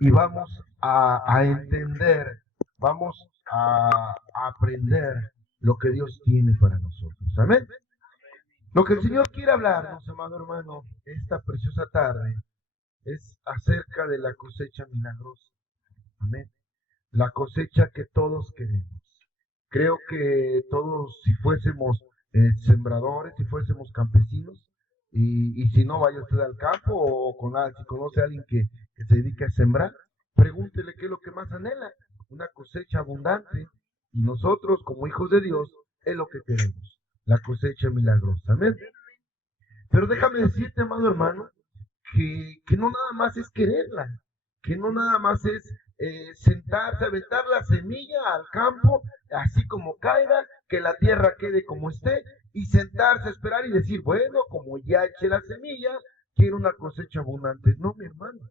y vamos a entender, vamos a aprender lo que Dios tiene para nosotros. Amén. Lo que el Señor quiere hablarnos, amado hermano, esta preciosa tarde es acerca de la cosecha milagrosa. Amén. La cosecha que todos queremos. Creo que todos, si fuésemos sembradores, si fuésemos campesinos, y si no, vaya usted al campo o si conoce a alguien que se dedique a sembrar, pregúntele qué es lo que más anhela, una cosecha abundante. Y nosotros, como hijos de Dios, es lo que queremos, la cosecha milagrosa. Amén. Pero déjame decirte, amado hermano, que no nada más es quererla, que no nada más es sentarse, aventar la semilla al campo, así como caiga, que la tierra quede como esté, y sentarse a esperar y decir, bueno, como ya eché la semilla, quiero una cosecha abundante. No, mi hermano,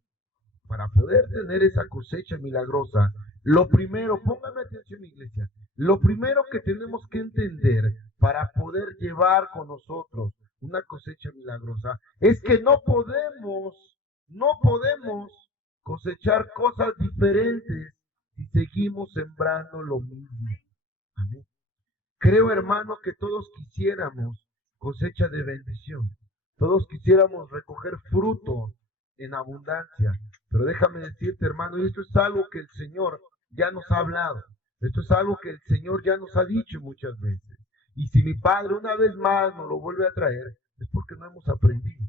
para poder tener esa cosecha milagrosa, lo primero, póngame atención, iglesia, lo primero que tenemos que entender para poder llevar con nosotros una cosecha milagrosa es que no podemos cosechar cosas diferentes si seguimos sembrando lo mismo. Amén. Creo, hermano, que todos quisiéramos cosecha de bendición. Todos quisiéramos recoger fruto en abundancia. Pero déjame decirte, hermano, y esto es algo que el Señor ya nos ha hablado. Esto es algo que el Señor ya nos ha dicho muchas veces. Y si mi Padre una vez más nos lo vuelve a traer, es porque no hemos aprendido.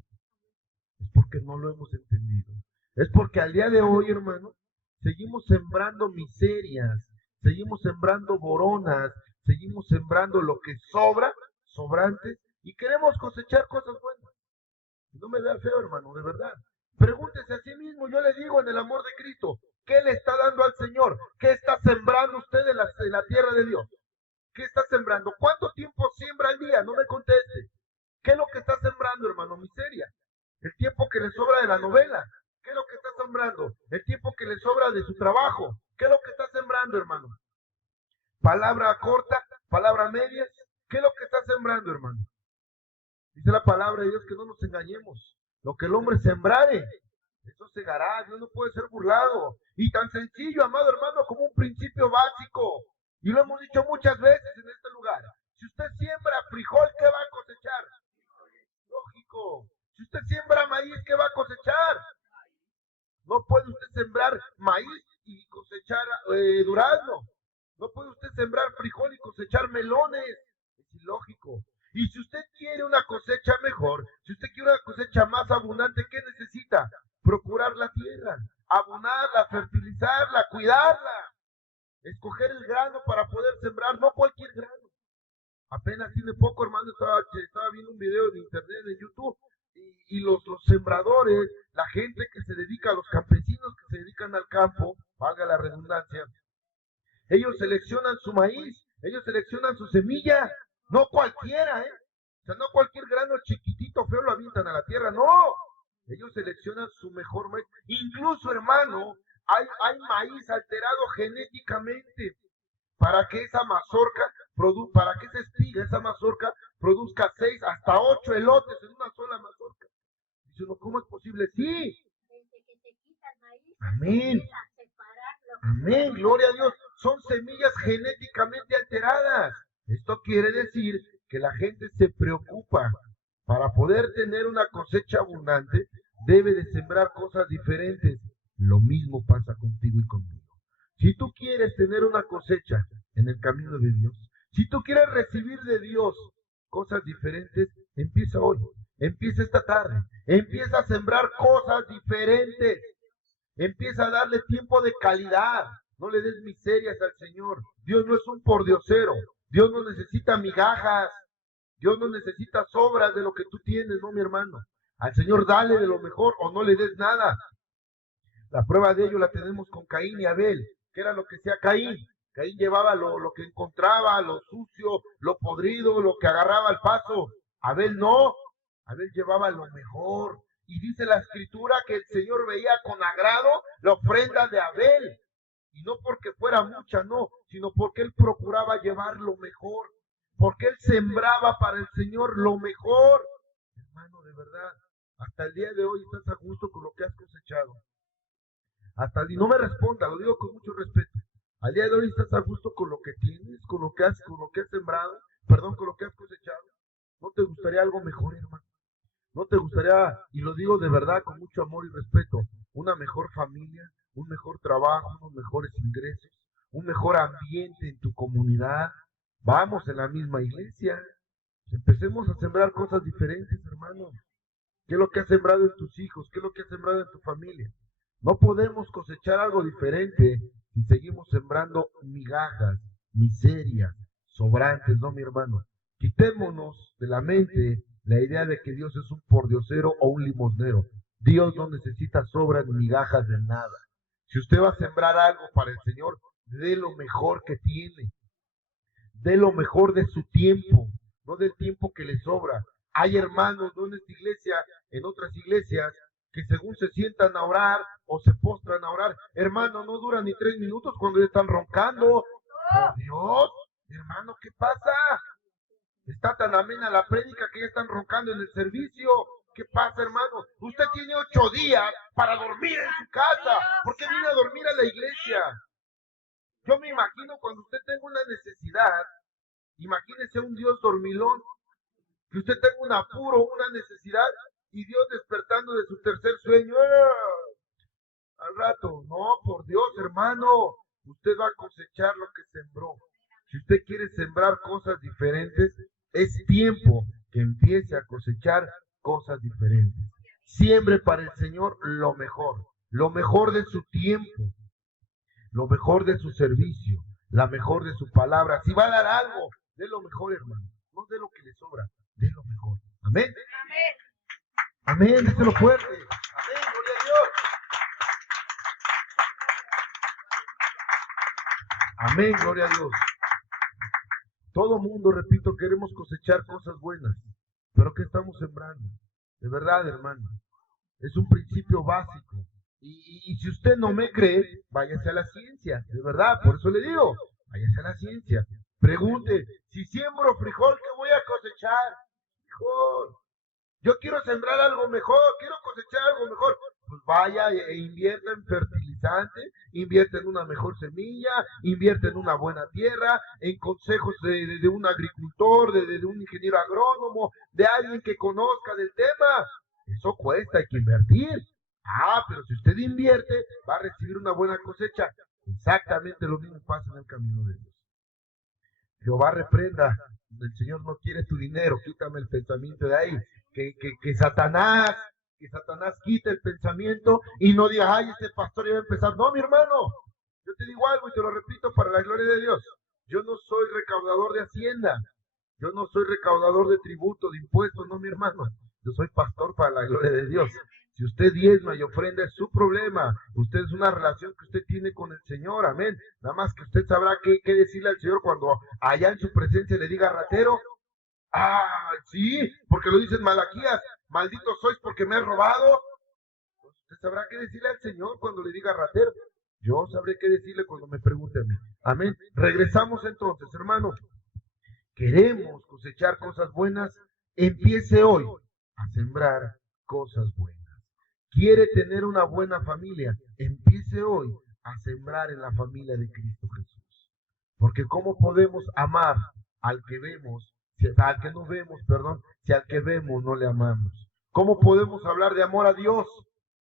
Es porque no lo hemos entendido. Es porque al día de hoy, hermano, seguimos sembrando miserias, seguimos sembrando boronas, seguimos sembrando lo que sobra, sobrantes, y queremos cosechar cosas buenas. No me vea feo, hermano, de verdad. Pregúntese a sí mismo, yo le digo en el amor de Cristo, ¿qué le está dando al Señor? ¿Qué está sembrando usted en la tierra de Dios? ¿Qué está sembrando? ¿Cuánto tiempo siembra al día? No me conteste. ¿Qué es lo que está sembrando, hermano? Miseria. El tiempo que le sobra de la novela. ¿Qué es lo que está sembrando? El tiempo que le sobra de su trabajo. ¿Qué es lo que está sembrando, hermano? Palabra corta, palabra medias. ¿Qué es lo que está sembrando, hermano? Dice la palabra de Dios que no nos engañemos. Lo que el hombre sembrare, eso segará. Dios no puede ser burlado. Y tan sencillo, amado hermano, como un principio básico. Y lo hemos dicho muchas veces en este lugar. Si usted siembra frijol, ¿qué va a cosechar? Lógico. Si usted siembra maíz, ¿qué va a cosechar? No puede usted sembrar maíz y cosechar durazno. No puede usted sembrar frijol y cosechar melones. Es ilógico. Y si usted quiere una cosecha mejor, si usted quiere una cosecha más abundante, ¿qué necesita? Procurar la tierra, abonarla, fertilizarla, cuidarla, escoger el grano para poder sembrar, no cualquier grano. Apenas tiene poco, hermano, estaba viendo un video de internet, de YouTube, y los sembradores, la gente que se dedica, los campesinos que se dedican al campo, valga la redundancia, ellos seleccionan su maíz, ellos seleccionan su semilla, no cualquiera, ¿eh? O sea, no cualquier grano chiquitito, feo lo avientan a la tierra, no. Ellos seleccionan su mejor maíz. Incluso, hermano, hay maíz alterado genéticamente para que esa mazorca, para que esa espiga, esa mazorca, produzca 6 hasta 8 elotes en una sola mazorca. Dice uno, ¿cómo es posible? Sí. Amén. Amén, gloria a Dios. Son semillas genéticamente alteradas. Esto quiere decir que la gente se preocupa. Para poder tener una cosecha abundante, debe de sembrar cosas diferentes. Lo mismo pasa contigo y conmigo. Si tú quieres tener una cosecha en el camino de Dios, si tú quieres recibir de Dios cosas diferentes, empieza hoy, empieza esta tarde, empieza a sembrar cosas diferentes. Empieza a darle tiempo de calidad. No le des miserias al Señor. Dios no es un pordiosero. Dios no necesita migajas. Dios no necesita sobras de lo que tú tienes, no, mi hermano. Al Señor dale de lo mejor o no le des nada. La prueba de ello la tenemos con Caín y Abel. ¿Qué era lo que hacía Caín? Caín llevaba lo que encontraba, lo sucio, lo podrido, lo que agarraba al paso. Abel no. Abel llevaba lo mejor. Y dice la escritura que el Señor veía con agrado la ofrenda de Abel. Y no porque fuera mucha, no, sino porque él procuraba llevar lo mejor. Porque él sembraba para el Señor lo mejor. Hermano, de verdad, hasta el día de hoy estás a gusto con lo que has cosechado. y no me responda, lo digo con mucho respeto. Al día de hoy estás a gusto con lo que tienes, con lo que has sembrado, con lo que has cosechado. ¿No te gustaría algo mejor, hermano? ¿No te gustaría, y lo digo de verdad con mucho amor y respeto, una mejor familia, un mejor trabajo, unos mejores ingresos, un mejor ambiente en tu comunidad? Vamos en la misma iglesia. Empecemos a sembrar cosas diferentes, hermano. ¿Qué es lo que has sembrado en tus hijos? ¿Qué es lo que has sembrado en tu familia? No podemos cosechar algo diferente si seguimos sembrando migajas, miserias, sobrantes, ¿no, mi hermano? Quitémonos de la mente la idea de que Dios es un pordiosero o un limosnero. Dios no necesita sobras ni migajas de nada. Si usted va a sembrar algo para el Señor, dé lo mejor que tiene. Dé lo mejor de su tiempo, no del tiempo que le sobra. Hay hermanos, no en esta iglesia, en otras iglesias, que según se sientan a orar o se postran a orar, hermano, no duran ni 3 minutos cuando ya están roncando. Por Dios, hermano, ¿qué pasa? Está tan amena la prédica que ya están roncando en el servicio. ¿Qué pasa, hermano? Usted tiene 8 días para dormir en su casa. ¿Por qué viene a dormir a la iglesia? Yo me imagino cuando usted tenga una necesidad, imagínese un Dios dormilón, que usted tenga un apuro, una necesidad, y Dios despertando de su tercer sueño, al rato, no, por Dios, hermano, usted va a cosechar lo que sembró. Si usted quiere sembrar cosas diferentes, es tiempo que empiece a cosechar cosas diferentes. Siembre para el Señor lo mejor de su tiempo, lo mejor de su servicio, la mejor de su palabra. Si va a dar algo, de lo mejor, hermano, no de lo que le sobra, de lo mejor. Amén. Amén, díselo fuerte. Amén, gloria a Dios. Amén, gloria a Dios. Todo mundo, repito, queremos cosechar cosas buenas, pero ¿qué estamos sembrando? De verdad, hermano, es un principio básico. Y si usted no me cree, váyase a la ciencia, de verdad, por eso le digo, váyase a la ciencia. Pregunte, si siembro frijol, ¿qué voy a cosechar? Frijol. Yo quiero sembrar algo mejor, quiero cosechar algo mejor. Pues vaya e invierta en fertilizante, invierta en una mejor semilla, invierta en una buena tierra, en consejos de un agricultor, de un ingeniero agrónomo, de alguien que conozca del tema. Eso cuesta, hay que invertir. Pero si usted invierte, va a recibir una buena cosecha. Exactamente lo mismo pasa en el camino de Dios. Jehová reprenda, el Señor no quiere tu dinero, quítame el pensamiento de ahí. Que Satanás quite el pensamiento y no diga, ay, este pastor iba a empezar. No, mi hermano, yo te digo algo y te lo repito para la gloria de Dios. Yo no soy recaudador de hacienda, yo no soy recaudador de tributo, de impuestos, no, mi hermano. Yo soy pastor para la gloria de Dios. Si usted diezma y ofrenda es su problema, usted es una relación que usted tiene con el Señor, amén. Nada más que usted sabrá qué decirle al Señor cuando allá en su presencia le diga ratero. Sí, porque lo dice en Malaquías, maldito sois porque me he robado. Usted sabrá qué decirle al Señor cuando le diga ratero. Yo sabré qué decirle cuando me pregunte a mí. Amén. Regresamos entonces, hermanos. Queremos cosechar cosas buenas, empiece hoy a sembrar cosas buenas. Quiere tener una buena familia, empiece hoy a sembrar en la familia de Cristo Jesús. Porque ¿cómo podemos amar al que vemos, al que no vemos, perdón, si al que vemos no le amamos? ¿Cómo podemos hablar de amor a Dios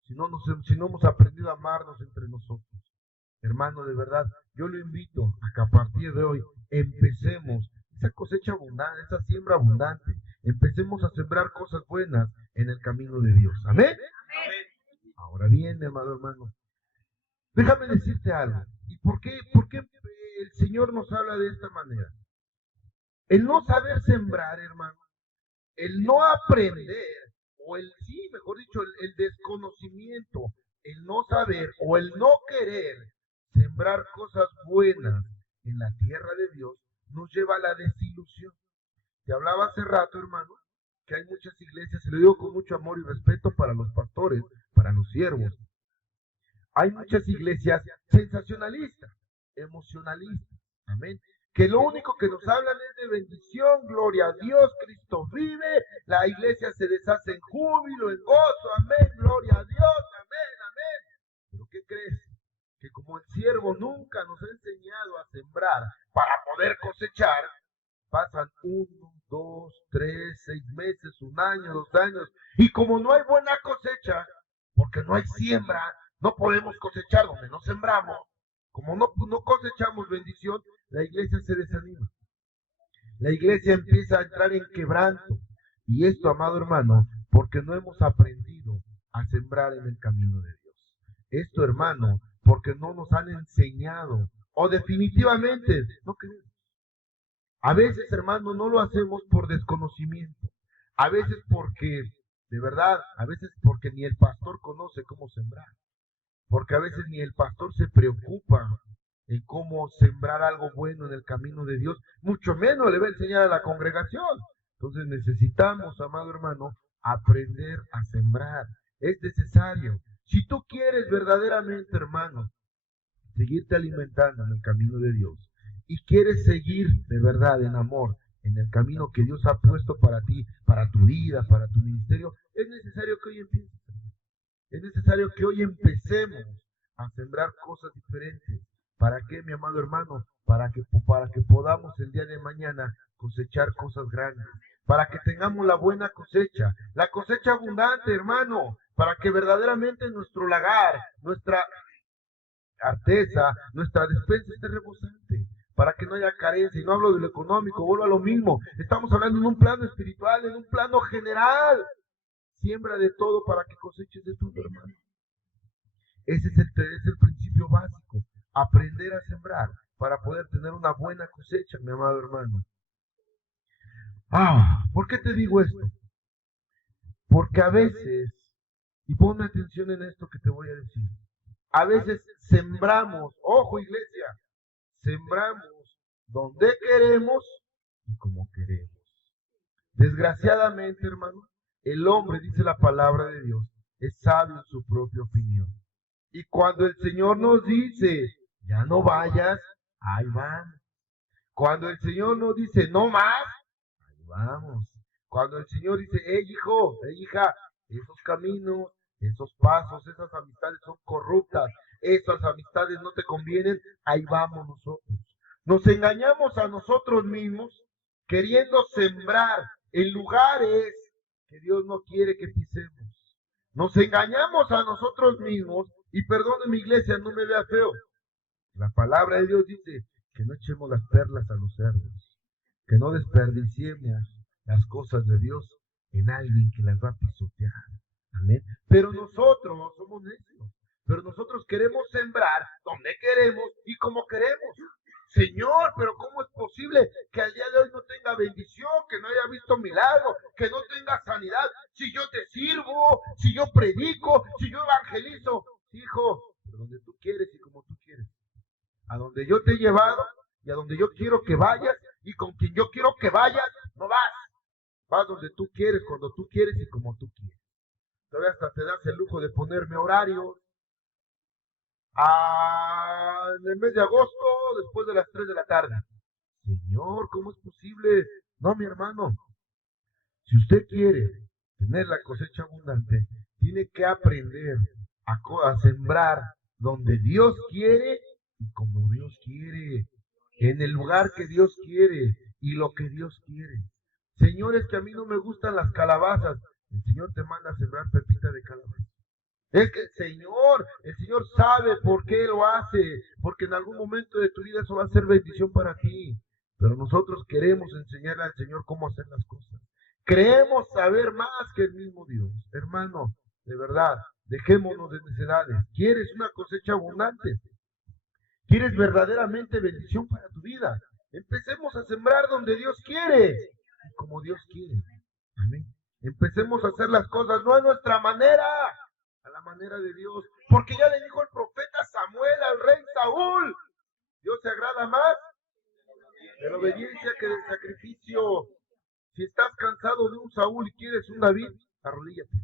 si no hemos aprendido a amarnos entre nosotros? Hermano, de verdad, yo lo invito a que a partir de hoy empecemos esa cosecha abundante, esa siembra abundante. Empecemos a sembrar cosas buenas en el camino de Dios. ¿Amén? Amén. Ahora bien, mi amado hermano, déjame decirte algo. ¿Y por qué el Señor nos habla de esta manera? El no saber sembrar, hermano, el no aprender, o mejor dicho, el desconocimiento, el no saber o el no querer sembrar cosas buenas en la tierra de Dios, nos lleva a la desilusión. Te hablaba hace rato, hermano, que hay muchas iglesias, y lo digo con mucho amor y respeto para los pastores, para los siervos. Hay muchas iglesias sensacionalistas, emocionalistas, amén, que lo único que nos hablan es de bendición, gloria a Dios, Cristo vive, la iglesia se deshace en júbilo, en gozo, amén, gloria a Dios, amén, amén. ¿Pero qué crees? como el siervo nunca nos ha enseñado a sembrar para poder cosechar, pasan 1, 2, 3, 6 meses, 1 año, 2 años, y como no hay buena cosecha, porque no hay siembra, no podemos cosechar donde no sembramos. Como no cosechamos bendición, la iglesia se desanima. La iglesia empieza a entrar en quebranto. Y esto, amado hermano, porque no hemos aprendido a sembrar en el camino de Dios. Esto, hermano, porque no nos han enseñado, o definitivamente no queremos. A veces, hermano, no lo hacemos por desconocimiento. A veces porque, de verdad, a veces porque ni el pastor conoce cómo sembrar. Porque a veces ni el pastor se preocupa en cómo sembrar algo bueno en el camino de Dios, mucho menos le va a enseñar a la congregación. Entonces necesitamos, amado hermano, aprender a sembrar. Es necesario. Si tú quieres verdaderamente, hermano, seguirte alimentando en el camino de Dios y quieres seguir de verdad en amor en el camino que Dios ha puesto para ti, para tu vida, para tu ministerio, es necesario que hoy empieces. Es necesario que hoy empecemos a sembrar cosas diferentes. ¿Para qué, mi amado hermano? Para que podamos el día de mañana cosechar cosas grandes. Para que tengamos la buena cosecha, la cosecha abundante, hermano. Para que verdaderamente nuestro lagar, nuestra arteza, nuestra despensa esté rebosante. Para que no haya carencia. Y no hablo de lo económico, vuelvo a lo mismo. Estamos hablando en un plano espiritual, en un plano general. Siembra de todo para que coseches de todo, hermano. Ese es el principio básico. Aprender a sembrar para poder tener una buena cosecha, mi amado hermano. ¿Por qué te digo esto? Porque a veces, y ponme atención en esto que te voy a decir, a veces sembramos, ojo iglesia, sembramos donde queremos y como queremos. Desgraciadamente, hermano, el hombre, dice la palabra de Dios, es sabio en su propia opinión. Y cuando el Señor nos dice, ya no vayas, ahí vamos. Cuando el Señor nos dice, no más, ahí vamos. Cuando el Señor dice, hijo, hija, esos caminos, esos pasos, esas amistades son corruptas, esas amistades no te convienen, ahí vamos nosotros. Nos engañamos a nosotros mismos queriendo sembrar en lugares que Dios no quiere que pisemos. Nos engañamos a nosotros mismos, y perdone mi iglesia, no me vea feo. La palabra de Dios dice que no echemos las perlas a los cerdos, que no desperdiciemos las cosas de Dios en alguien que las va a pisotear. Amén. Pero nosotros somos necios, pero nosotros queremos sembrar donde queremos y como queremos. Señor, pero ¿cómo es posible que al día de hoy no tenga bendición, que no haya visto milagro, que no tenga sanidad? Si yo te sirvo, si yo predico, si yo evangelizo. Hijo, pero donde tú quieres y como tú quieres. A donde yo te he llevado y a donde yo quiero que vayas y con quien yo quiero que vayas, no vas. Vas donde tú quieres, cuando tú quieres y como tú quieres. Todavía hasta te das el lujo de ponerme horarios. En el mes de agosto, después de las 3 de la tarde. Señor, ¿cómo es posible? No, mi hermano. Si usted quiere tener la cosecha abundante, tiene que aprender a sembrar donde Dios quiere y como Dios quiere, en el lugar que Dios quiere y lo que Dios quiere. Señor, es que a mí no me gustan las calabazas. El Señor te manda a sembrar pepita de calabaza. Es que el Señor sabe por qué lo hace, porque en algún momento de tu vida eso va a ser bendición para ti. Pero nosotros queremos enseñarle al Señor cómo hacer las cosas. Creemos saber más que el mismo Dios. Hermano, de verdad, dejémonos de necedades. ¿Quieres una cosecha abundante? ¿Quieres verdaderamente bendición para tu vida? Empecemos a sembrar donde Dios quiere y como Dios quiere. Amén. Empecemos a hacer las cosas no a nuestra manera, a la manera de Dios. Porque ya le dijo el profeta Samuel al rey Saúl, Dios se agrada más de la obediencia que del sacrificio. Si estás cansado de un Saúl y quieres un David, arrodíllate.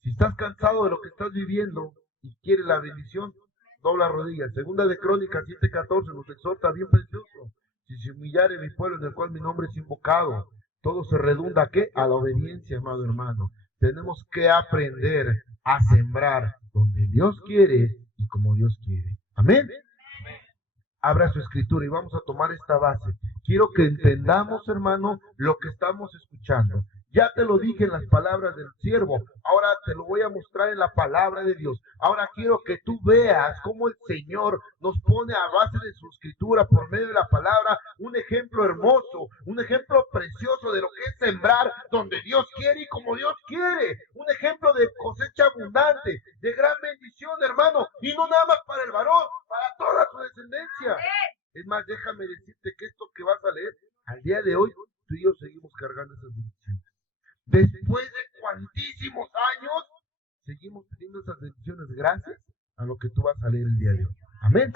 Si estás cansado de lo que estás viviendo y quieres la bendición, dobla rodillas. Segunda de Crónicas 7:14 nos exhorta bien precioso. Si se humillare mi pueblo en el cual mi nombre es invocado, todo se redunda ¿a qué? A la obediencia, amado hermano. Tenemos que aprender a sembrar donde Dios quiere y como Dios quiere. Amén. Abra su escritura y vamos a tomar esta base. Quiero que entendamos, hermano, lo que estamos escuchando. Ya te lo dije en las palabras del siervo, ahora te lo voy a mostrar en la palabra de Dios. Ahora quiero que tú veas cómo el Señor nos pone a base de su escritura, por medio de la palabra, un ejemplo hermoso, un ejemplo precioso de lo que es sembrar donde Dios quiere y como Dios quiere. Un ejemplo de cosecha abundante, de gran bendición, hermano, y no nada más para el varón, para toda su descendencia. Es más, déjame decirte que esto que vas a leer, al día de hoy, tú y yo seguimos cargando esas bendiciones. Después de cuantísimos años, seguimos teniendo esas bendiciones gracias a lo que tú vas a leer el día de hoy. Amén.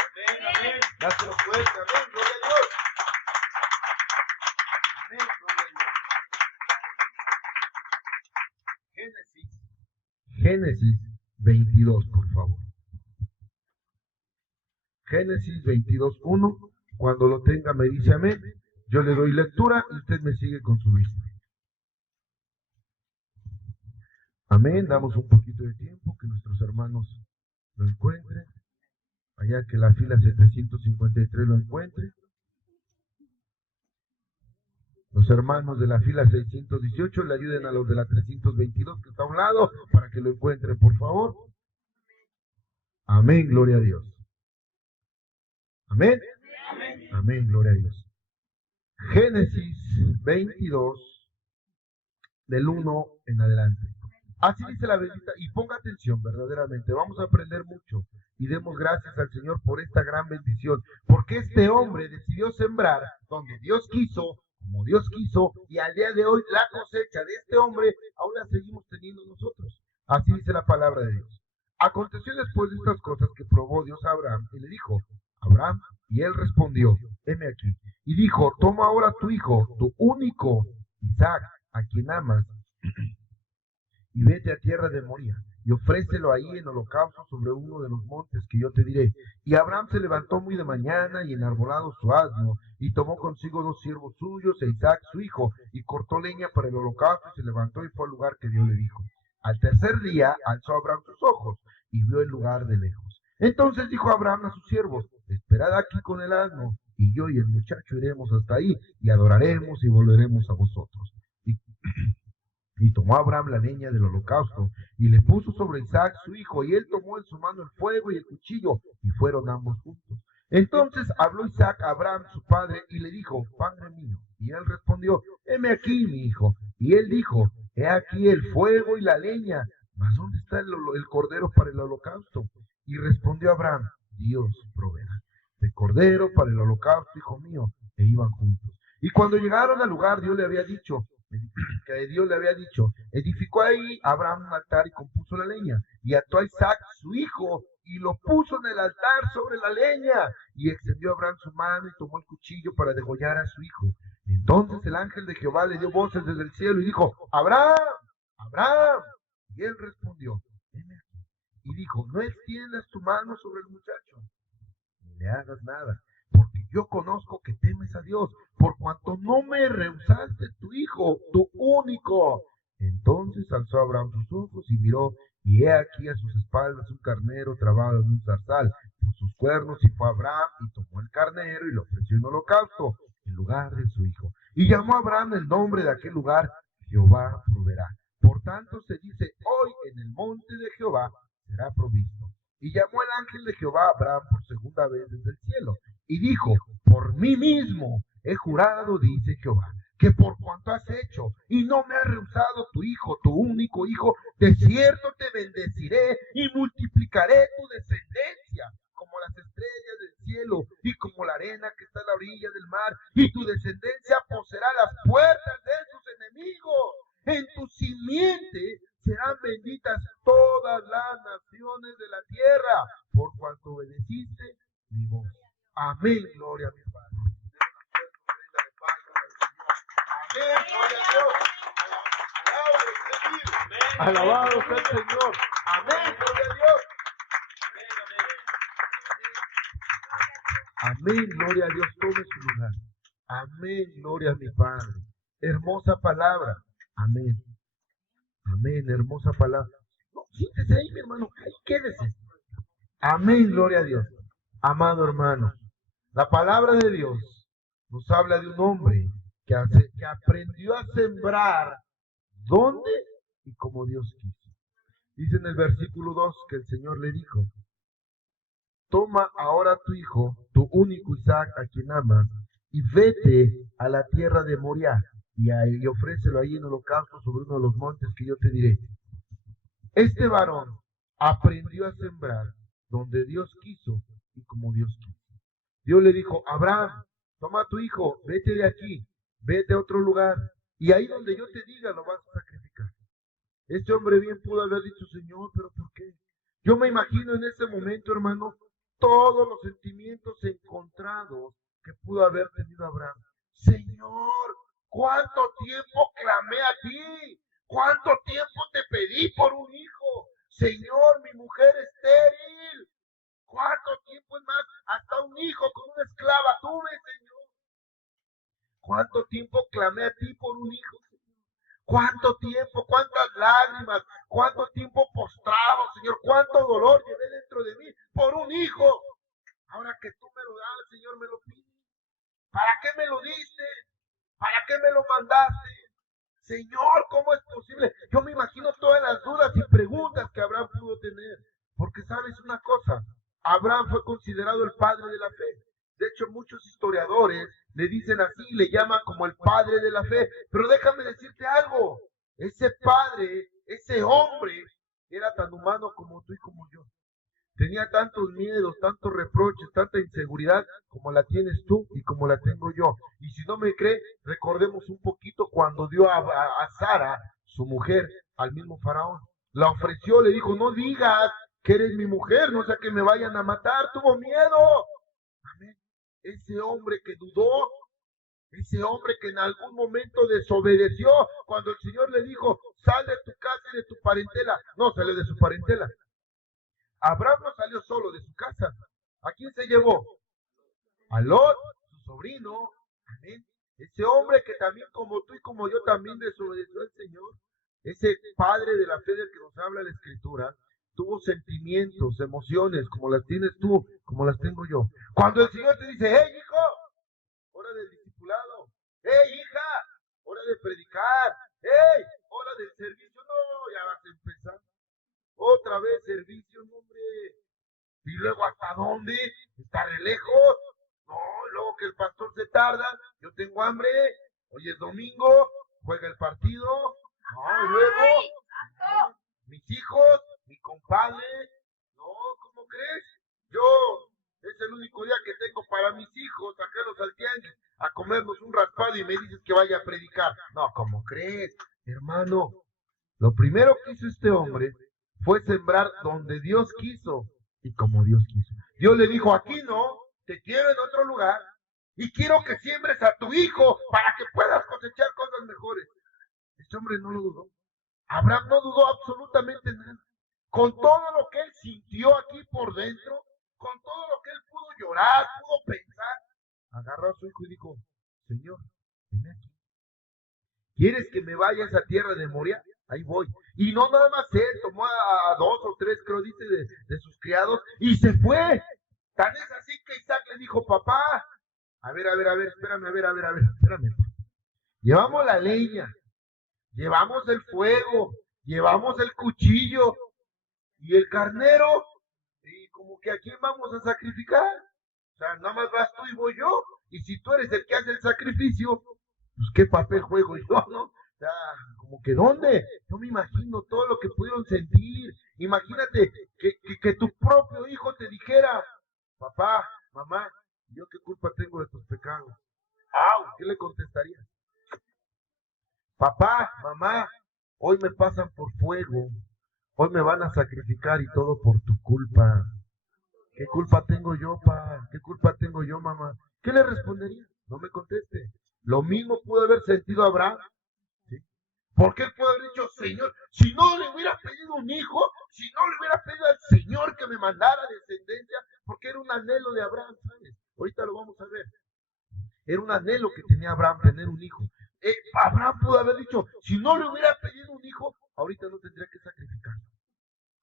Amén. Dáselo fuerte. Amén. Gloria a Dios. Amén. Gloria a Dios. Génesis 22, por favor. Génesis 22:1. Cuando lo tenga me dice amén. Yo le doy lectura y usted me sigue con su vista. Amén. Damos un poquito de tiempo que nuestros hermanos lo encuentren. Allá que la fila 753 lo encuentre. Los hermanos de la fila 618 le ayuden a los de la 322 que está a un lado para que lo encuentren, por favor. Amén, gloria a Dios. Amén. Amén, gloria a Dios. Génesis 22, del 1 en adelante. Así dice la bendita, y ponga atención verdaderamente, vamos a aprender mucho y demos gracias al Señor por esta gran bendición, porque este hombre decidió sembrar donde Dios quiso, como Dios quiso, y al día de hoy la cosecha de este hombre aún la seguimos teniendo nosotros. Así dice la palabra de Dios. Aconteció después de estas cosas que probó Dios a Abraham y le dijo, Abraham, y él respondió, heme aquí, y dijo, toma ahora tu hijo, tu único Isaac, a quien amas, y vete a tierra de Moría, y ofrécelo ahí en holocausto sobre uno de los montes que yo te diré. Y Abraham se levantó muy de mañana, y enarbolado su asno, y tomó consigo 2 siervos suyos, e Isaac su hijo, y cortó leña para el holocausto, y se levantó y fue al lugar que Dios le dijo. Al tercer día alzó Abraham sus ojos, y vio el lugar de lejos. Entonces dijo Abraham a sus siervos, esperad aquí con el asno, y yo y el muchacho iremos hasta ahí, y adoraremos y volveremos a vosotros. Y tomó Abraham la leña del holocausto, y le puso sobre Isaac su hijo, y él tomó en su mano el fuego y el cuchillo, y fueron ambos juntos. Entonces habló Isaac a Abraham su padre, y le dijo, Padre mío. Y él respondió, heme aquí, mi hijo. Y él dijo, he aquí el fuego y la leña, mas ¿dónde está el cordero para el holocausto? Y respondió Abraham, Dios proveerá de cordero para el holocausto, hijo mío. E iban juntos. Y cuando llegaron al lugar, Dios le había dicho, edificó ahí Abraham un altar y compuso la leña, y ató a Isaac su hijo, y lo puso en el altar sobre la leña, y extendió Abraham su mano y tomó el cuchillo para degollar a su hijo. Entonces el ángel de Jehová le dio voces desde el cielo y dijo, Abraham, Abraham. Y él respondió, heme aquí. Y dijo, no extiendas tu mano sobre el muchacho, ni le hagas nada, porque yo conozco que temes a Dios, por cuanto no me rehusaste tu hijo, tu único. Entonces alzó Abraham sus ojos y miró, y he aquí a sus espaldas un carnero trabado en un zarzal por sus cuernos, y fue Abraham y tomó el carnero y lo ofreció en holocausto en lugar de su hijo. Y llamó a Abraham el nombre de aquel lugar, Jehová proveerá. Por tanto se dice, hoy en el monte de Jehová será provisto. Y llamó el ángel de Jehová a Abraham por segunda vez desde el cielo, y dijo, por mí mismo he jurado, dice Jehová, que por cuanto has hecho y no me has rehusado tu hijo, tu único hijo, de cierto te bendeciré y multiplicaré tu descendencia como las estrellas del cielo y como la arena que está a la orilla del mar, y tu descendencia poseerá las puertas de sus enemigos. En tu simiente serán benditas todas las naciones de la tierra, por cuanto obedeciste mi voz. Amén, gloria a mi Padre. Amén, gloria a Dios. Alabado sea el Señor. Amén, gloria a Dios. Amén, gloria a Dios. Tome su lugar. Amén, gloria a mi Padre. Hermosa palabra. Amén. Amén, hermosa palabra. No, siéntese ahí, mi hermano. Ahí quédese. Amén, gloria a Dios. Amado hermano, la palabra de Dios nos habla de un hombre que aprendió a sembrar donde y como Dios quiso. Dice en el versículo 2 que el Señor le dijo: toma ahora tu hijo, tu único Isaac, a quien amas, y vete a la tierra de Moriah, y ofrécelo ahí en holocausto sobre uno de los montes que yo te diré. Este varón aprendió a sembrar donde Dios quiso y como Dios quiso. Dios le dijo: Abraham, toma a tu hijo, vete de aquí, vete a otro lugar, y ahí donde yo te diga lo vas a sacrificar. Este hombre bien pudo haber dicho: Señor, ¿pero por qué? Yo me imagino en ese momento, hermano, todos los sentimientos encontrados que pudo haber tenido Abraham. Señor, ¿cuánto tiempo clamé a ti? ¿Cuánto tiempo te pedí por un hijo? Señor, mi mujer es estéril. ¿Cuánto tiempo? Es más, hasta un hijo con una esclava tuve, Señor. ¿Cuánto tiempo clamé a ti por un hijo? ¿Cuánto tiempo, cuántas lágrimas, cuánto tiempo postrado, Señor? ¿Cuánto dolor llevé dentro de mí por un hijo? Ahora que tú me lo das, Señor, me lo pides. ¿Para qué me lo diste? ¿Para qué me lo mandaste? Señor, ¿cómo es posible? Yo me imagino todas las dudas y preguntas que Abraham pudo tener. Porque sabes una cosa, Abraham fue considerado el padre de la fe. De hecho, muchos historiadores le dicen así, le llaman como el padre de la fe. Pero déjame decirte algo, ese padre, ese hombre, era tan humano como tú y como yo. Tenía tantos miedos, tantos reproches, tanta inseguridad como la tienes tú y como la tengo yo. Y si no me cree, recordemos un poquito cuando dio a Sara, su mujer, al mismo faraón. La ofreció, le dijo: no digas que eres mi mujer, no sea que me vayan a matar. Tuvo miedo. Amén. Ese hombre que dudó, ese hombre que en algún momento desobedeció, cuando el Señor le dijo: sal de tu casa y de tu parentela. No, salió de su parentela. Abraham no salió solo de su casa. ¿A quién se llevó? A Lot, su sobrino. Amén. Ese hombre que también, como tú y como yo, también desobedeció al Señor. Ese padre de la fe del que nos habla la Escritura, tuvo sentimientos, emociones, como las tienes tú, como las tengo yo. Cuando el Señor te dice: hey, hijo, hora del discipulado. Hey, hija, hora de predicar. Hey, hora del servicio. No, ya vas a empezar. Otra vez servicio, hombre. Y luego, ¿hasta dónde? ¿Está re lejos? No, luego que el pastor se tarda, yo tengo hambre. Hoy es domingo, juega el partido. No, y luego, no, mis hijos, mi compadre. No, ¿cómo crees? Yo, es el único día que tengo para mis hijos, sacarlos al tianguis, a comernos un raspado y me dices que vaya a predicar. No, ¿cómo crees, hermano? Lo primero que hizo este hombre fue sembrar donde Dios quiso y como Dios quiso. Dios le dijo: aquí no, te quiero en otro lugar y quiero que siembres a tu hijo para que puedas cosechar cosas mejores. Este hombre no lo dudó. Abraham no dudó absolutamente nada. Con todo lo que él sintió aquí por dentro, con todo lo que él pudo llorar, pudo pensar, agarró a su hijo y dijo: Señor, ven aquí. ¿Quieres que me vaya a esa tierra de Moria? Ahí voy. Y no nada más él, tomó a 2 o 3, creo, dice, de sus criados, y se fue. Tan es así que Isaac le dijo: papá, a ver, espérame, espérame. Llevamos la leña, llevamos el fuego, llevamos el cuchillo y el carnero, y como que a quién vamos a sacrificar. O sea, nada más vas tú y voy yo, y si tú eres el que hace el sacrificio, pues qué papel juego yo, ¿no? O sea, como que ¿dónde? Yo me imagino todo lo que pudieron sentir. Imagínate que tu propio hijo te dijera: papá, mamá, ¿yo qué culpa tengo de tus pecados? ¡Au! ¿Qué le contestaría? Papá, mamá, hoy me pasan por fuego, hoy me van a sacrificar y todo por tu culpa. ¿Qué culpa tengo yo, pa? ¿Qué culpa tengo yo, mamá? ¿Qué le respondería? No me conteste. Lo mismo pudo haber sentido Abraham. ¿Sí? Porque él pudo haber dicho: Señor, si no le hubiera pedido un hijo, si no le hubiera pedido al Señor que me mandara descendencia, porque era un anhelo de Abraham, ¿sabes? Ahorita lo vamos a ver. Era un anhelo que tenía Abraham, tener un hijo. Abraham pudo haber dicho: si no le hubiera pedido un hijo, ahorita no tendría que sacrificarlo.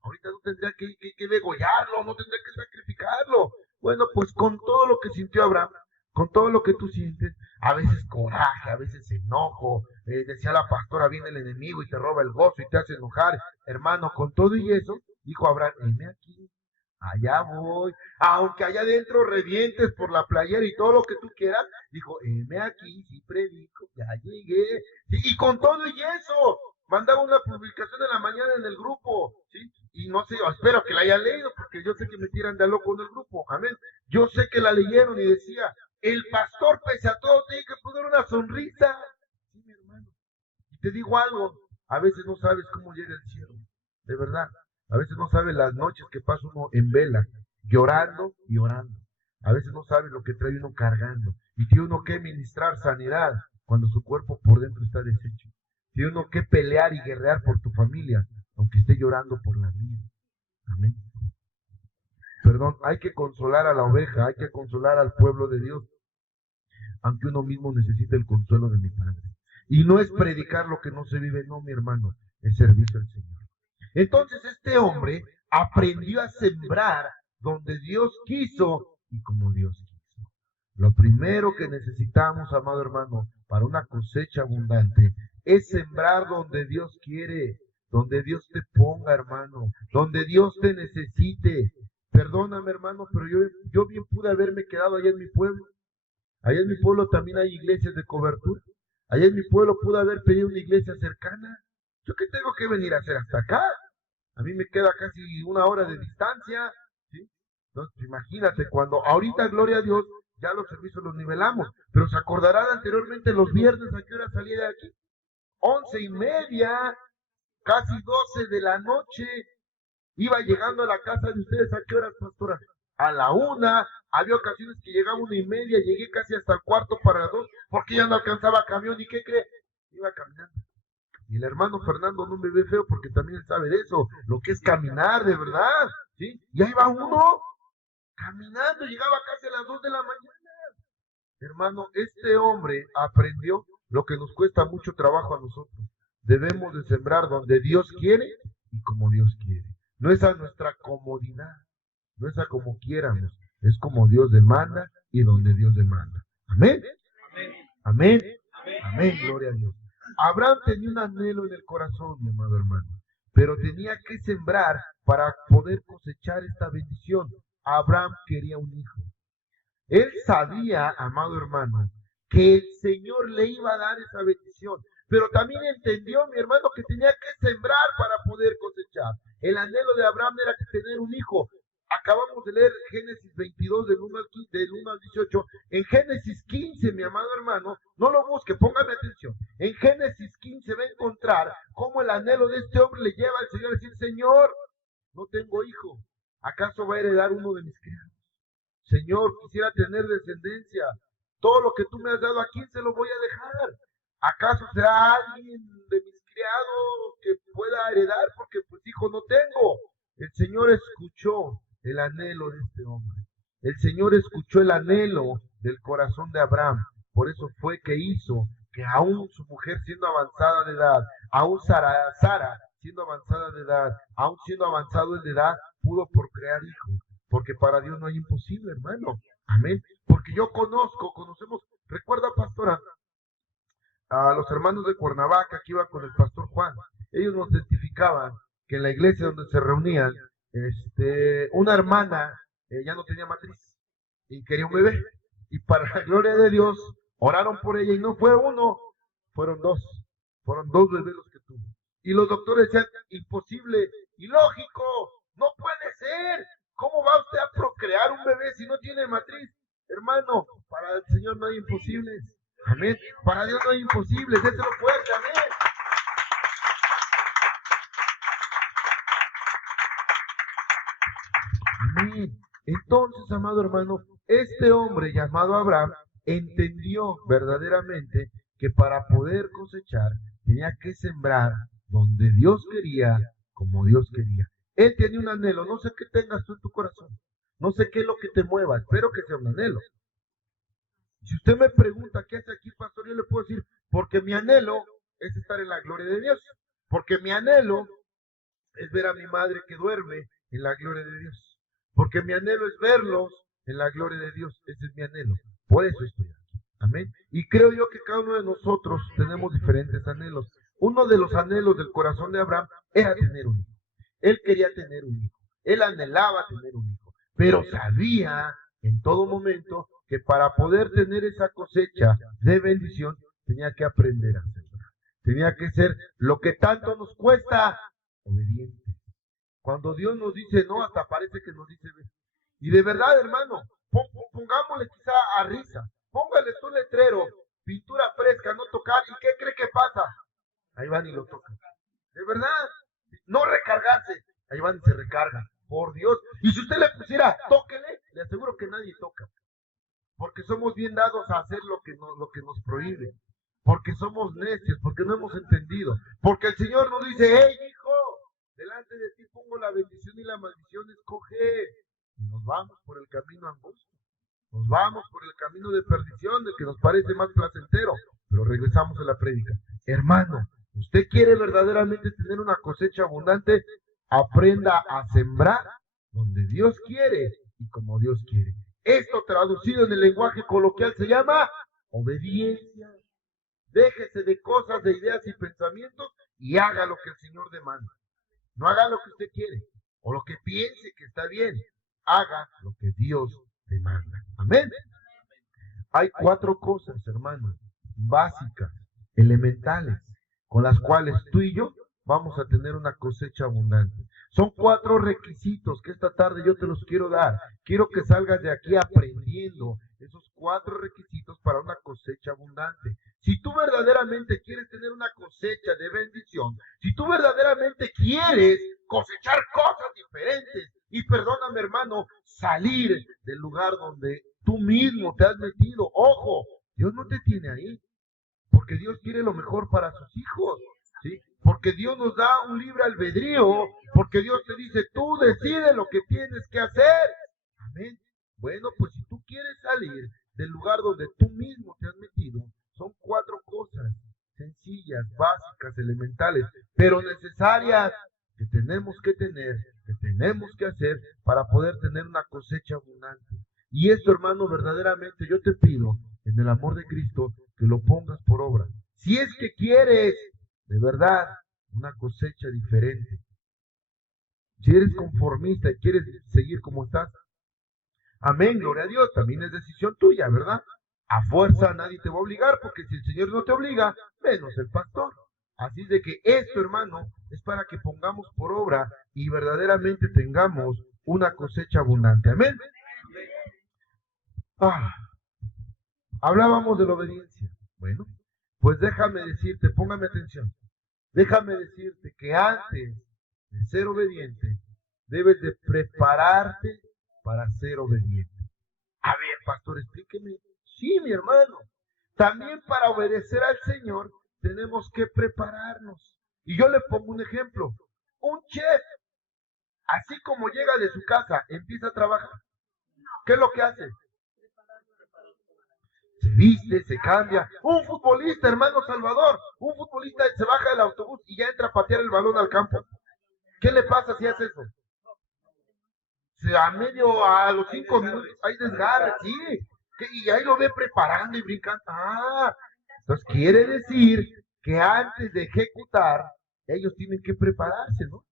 Ahorita no tendría que degollarlo, no tendría que sacrificarlo. Bueno, pues pues con todo lo que sintió Abraham, con todo lo que tú sientes, a veces coraje, a veces enojo, decía la pastora, viene el enemigo y te roba el gozo y te hace enojar, hermano, con todo y eso, dijo Abraham, heme aquí, allá voy, aunque allá adentro revientes por la playera y todo lo que tú quieras, dijo, heme aquí, sí predico, ya llegué, sí, y con todo y eso, mandaba una publicación en la mañana en el grupo, ¿sí? Y no sé, espero que la hayan leído, porque yo sé que me tiran de loco en el grupo, amén. Yo sé que la leyeron y decía, el pastor pese a todo tiene que poner una sonrisa. Sí, mi hermano. Y te digo algo, a veces no sabes cómo llega el cielo, de verdad. A veces no sabes las noches que pasa uno en vela, llorando y orando. A veces no sabes lo que trae uno cargando. Y tiene uno que ministrar sanidad cuando su cuerpo por dentro está deshecho. Tiene uno que pelear y guerrear por tu familia, aunque esté llorando por la mía. Amén. Perdón, hay que consolar a la oveja, hay que consolar al pueblo de Dios, aunque uno mismo necesite el consuelo de mi Padre. Y no es predicar lo que no se vive, no, mi hermano, es servicio al Señor. Entonces este hombre aprendió a sembrar donde Dios quiso y como Dios quiso. Lo primero que necesitamos, amado hermano, para una cosecha abundante, es sembrar donde Dios quiere, donde Dios te ponga, hermano, donde Dios te necesite. Perdóname, hermano, pero yo bien pude haberme quedado allá en mi pueblo. Allá en mi pueblo también hay iglesias de cobertura. Allá en mi pueblo pude haber pedido una iglesia cercana. ¿Yo qué tengo que venir a hacer hasta acá? A mí me queda casi 1 hora de distancia, ¿sí? Entonces, imagínate, cuando ahorita, gloria a Dios, ya los servicios los nivelamos, pero se acordarán anteriormente los viernes a qué hora salía de aquí. 11:30, casi 12 de la noche, iba llegando a la casa de ustedes, ¿a qué horas, pastora? A la 1, había ocasiones que llegaba 1:30, llegué casi hasta el cuarto para las 2, porque ya no alcanzaba camión, ¿y qué cree? Iba caminando. Y el hermano Fernando no me ve feo porque también él sabe de eso, lo que es caminar de verdad, ¿sí? Y ahí va uno, caminando, llegaba casi a las 2 de la mañana. Hermano, este hombre aprendió lo que nos cuesta mucho trabajo a nosotros. Debemos de sembrar donde Dios quiere y como Dios quiere. No es a nuestra comodidad, no es a como quieramos, es como Dios demanda y donde Dios demanda. Amén. Amén. Amén. Gloria a Dios. Abraham tenía un anhelo en el corazón, mi amado hermano, pero tenía que sembrar para poder cosechar esta bendición. Abraham quería un hijo. Él sabía, amado hermano, que el Señor le iba a dar esa bendición, pero también entendió, mi hermano, que tenía que sembrar para poder cosechar. El anhelo de Abraham era tener un hijo. Acabamos de leer Génesis 22 del 1 al 18. En Génesis 15, mi amado hermano, no lo busque, póngame atención. En Génesis 15 va a encontrar cómo el anhelo de este hombre le lleva al Señor a decir, Señor, no tengo hijo. ¿Acaso va a heredar uno de mis criados? Señor, quisiera tener descendencia. Todo lo que tú me has dado, ¿a quién se lo voy a dejar? ¿Acaso será alguien de mis criados que pueda heredar? Porque pues hijo no tengo. El Señor escuchó el anhelo de este hombre. El Señor escuchó el anhelo del corazón de Abraham. Por eso fue que hizo que aún su mujer siendo avanzada de edad, aún Sara siendo avanzada de edad, aún siendo avanzado de edad, pudo procrear hijos. Porque para Dios no hay imposible, hermano. Amén. Porque yo conocemos, recuerda, pastora, a los hermanos de Cuernavaca que iban con el pastor Juan. Ellos nos testificaban que en la iglesia donde se reunían, una hermana ya no tenía matriz y quería un bebé. Y para la gloria de Dios, oraron por ella y no fue uno, fueron dos. Fueron dos bebés los que tuvo. Y los doctores decían, imposible, ilógico, no puede ser. ¿Cómo va usted a procrear un bebé si no tiene matriz? Hermano, para el Señor no hay imposibles. Amén. Para Dios no hay imposibles. Déselo fuerte, amén. Amén. Entonces, amado hermano, este hombre llamado Abraham entendió verdaderamente que para poder cosechar tenía que sembrar donde Dios quería, como Dios quería. Él tenía un anhelo, no sé qué tengas tú en tu corazón, no sé qué es lo que te mueva, espero que sea un anhelo. Si usted me pregunta qué hace aquí, pastor, yo le puedo decir, porque mi anhelo es estar en la gloria de Dios, porque mi anhelo es ver a mi madre que duerme en la gloria de Dios, porque mi anhelo es verlos en la gloria de Dios. Ese es mi anhelo. Por eso estoy aquí. Amén. Y creo yo que cada uno de nosotros tenemos diferentes anhelos. Uno de los anhelos del corazón de Abraham era tener un hijo. Él quería tener un hijo. Él anhelaba tener un hijo. Pero sabía en todo momento que para poder tener esa cosecha de bendición tenía que aprender a sembrar. Tenía que ser lo que tanto nos cuesta, obediente. Cuando Dios nos dice no, hasta parece que nos dice ven. Y de verdad, hermano, pongámosle quizá a risa. Póngale un letrero, pintura fresca, no tocar. ¿Y qué cree que pasa? Ahí van y lo tocan. De verdad, no recargarse. Ahí van y se recargan. Por Dios. Y si usted le pusiera, tóquele, le aseguro que nadie toca. Porque somos bien dados a hacer lo que nos prohíbe. Porque somos necios, porque no hemos entendido. Porque el Señor nos dice, hey hijo, delante de ti pongo la bendición y la maldición, escoge. Y nos vamos por el camino angosto. Nos vamos por el camino de perdición, del que nos parece más placentero. Pero regresamos a la prédica. Hermano, usted quiere verdaderamente tener una cosecha abundante, aprenda a sembrar donde Dios quiere y como Dios quiere. Esto traducido en el lenguaje coloquial se llama obediencia. Déjese de cosas, de ideas y pensamientos y haga lo que el Señor demanda. No haga lo que usted quiere o lo que piense que está bien. Haga lo que Dios demanda. Amén. Hay 4 cosas, hermanos, básicas, elementales, con las cuales tú y yo vamos a tener una cosecha abundante. Son 4 requisitos que esta tarde yo te los quiero dar. Quiero que salgas de aquí aprendiendo esos 4 requisitos para una cosecha abundante. Si tú verdaderamente quieres tener una cosecha de bendición, si tú verdaderamente quieres cosechar cosas diferentes, y perdóname, hermano, salir del lugar donde tú mismo te has metido. Ojo, Dios no te tiene ahí, porque Dios quiere lo mejor para sus hijos, ¿sí? Porque Dios nos da un libre albedrío, porque Dios te dice, tú decides lo que tienes que hacer. Amén. Bueno, pues si tú quieres salir del lugar donde tú mismo te has metido, son 4 cosas sencillas, básicas, elementales, pero necesarias, que tenemos que tener, que tenemos que hacer para poder tener una cosecha abundante. Y esto, hermano, verdaderamente yo te pido, en el amor de Cristo, que lo pongas por obra. Si es que quieres, de verdad, una cosecha diferente. Si eres conformista y quieres seguir como estás, amén, gloria a Dios, también es decisión tuya, ¿verdad? A fuerza nadie te va a obligar, porque si el Señor no te obliga, menos el pastor. Así de que esto, hermano, es para que pongamos por obra y verdaderamente tengamos una cosecha abundante. Amén. Hablábamos de la obediencia. Bueno, pues déjame decirte, póngame atención. Déjame decirte que antes de ser obediente, debes de prepararte para ser obediente. A ver, pastor, explíqueme. Sí, mi hermano. También para obedecer al Señor tenemos que prepararnos. Y yo le pongo un ejemplo. Un chef, así como llega de su casa, empieza a trabajar. ¿Qué es lo que hace? Se viste, se cambia. Un futbolista, hermano Salvador, un futbolista se baja del autobús y ya entra a patear el balón al campo. ¿Qué le pasa si hace eso? A los 5 minutos, hay desgarre, sí. Y ahí lo ve preparando y brincando. Entonces quiere decir que antes de ejecutar, ellos tienen que prepararse, ¿no?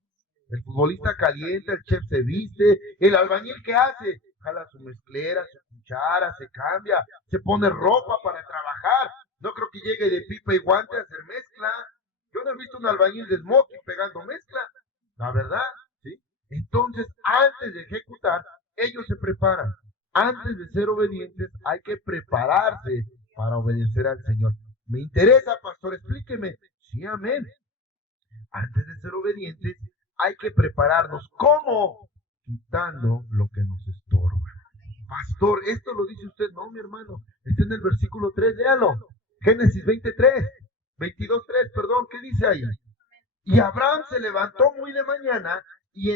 El futbolista calienta, el chef se viste, el albañil ¿qué hace? Jala su mezclera, su cuchara, se cambia, se pone ropa para trabajar. No creo que llegue de pipa y guante a hacer mezcla. Yo no he visto un albañil de smoking pegando mezcla, la verdad, ¿sí? Entonces, antes de ejecutar, ellos se preparan. Antes de ser obedientes, hay que prepararse para obedecer al Señor. Me interesa, pastor, explíqueme. Sí, amén. Antes de ser obedientes, hay que prepararnos. ¿Cómo? Quitando lo que nos estorba. Pastor, ¿esto lo dice usted? No, mi hermano. Está en el versículo 3, léalo. Génesis 23, 22:3, perdón. ¿Qué dice ahí? Y Abraham se levantó muy de mañana y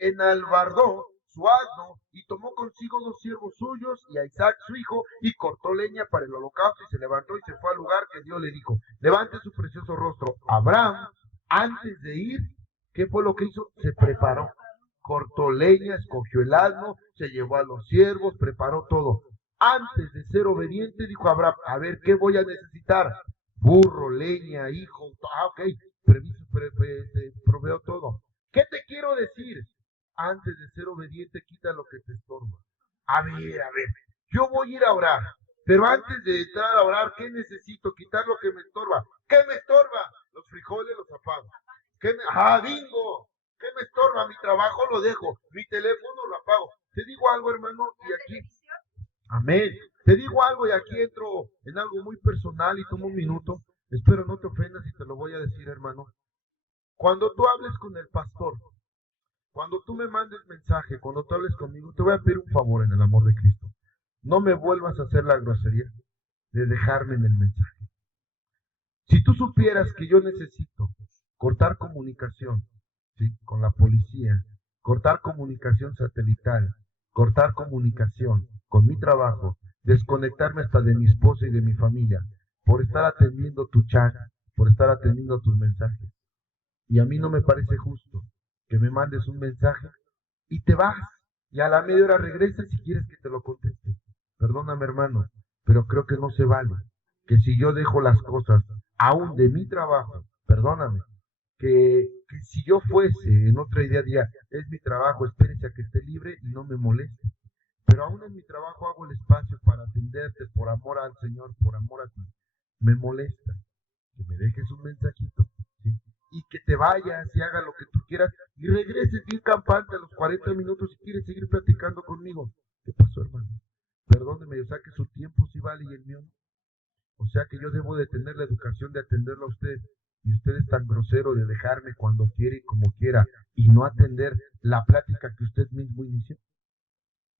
enalbardó su asno y tomó consigo 2 siervos suyos y a Isaac su hijo y cortó leña para el holocausto y se levantó y se fue al lugar que Dios le dijo. Levante su precioso rostro. Abraham, antes de ir, ¿qué fue lo que hizo? Se preparó. cortó leña, escogió el asno, se llevó a los siervos, preparó todo. Antes de ser obediente, dijo Abraham, a ver, ¿qué voy a necesitar? Burro, leña, hijo, ok, proveo todo. ¿Qué te quiero decir? Antes de ser obediente, quita lo que te estorba. A ver, yo voy a ir a orar, pero antes de entrar a orar, ¿qué necesito? Quitar lo que me estorba. ¿Qué me estorba? Los frijoles los apago. Bingo. ¿Qué me estorba? Mi trabajo lo dejo, mi teléfono lo apago. Te digo algo, hermano, y aquí, amén. Te digo algo y aquí entro en algo muy personal y tomo un minuto. Espero no te ofendas y te lo voy a decir, hermano. Cuando tú hables con el pastor, cuando tú me mandes mensaje, cuando tú hables conmigo, te voy a pedir un favor en el amor de Cristo. No me vuelvas a hacer la grosería de dejarme en el mensaje. Si tú supieras que yo necesito cortar comunicación, ¿sí?, con la policía, cortar comunicación satelital, cortar comunicación con mi trabajo, desconectarme hasta de mi esposa y de mi familia, por estar atendiendo tu chat, por estar atendiendo tus mensajes. Y a mí no me parece justo que me mandes un mensaje y te vas, y a la media hora regresas si quieres que te lo conteste. Perdóname, hermano, pero creo que no se vale que si yo dejo las cosas aún de mi trabajo, perdóname, que si yo fuese en otra idea, diría, es mi trabajo, espérese a que esté libre y no me moleste. Pero aún en mi trabajo hago el espacio para atenderte por amor al Señor, por amor a ti. Me molesta que me dejes un mensajito, ¿sí?, y que te vayas y hagas lo que tú quieras y regreses bien campante a los 40 minutos si quieres seguir platicando conmigo. ¿Qué pasó, hermano? Perdóneme, o sea que su tiempo sí vale y el mío no. O sea que yo debo de tener la educación de atenderlo a usted, y usted es tan grosero de dejarme cuando quiere y como quiera y no atender la plática que usted mismo inició,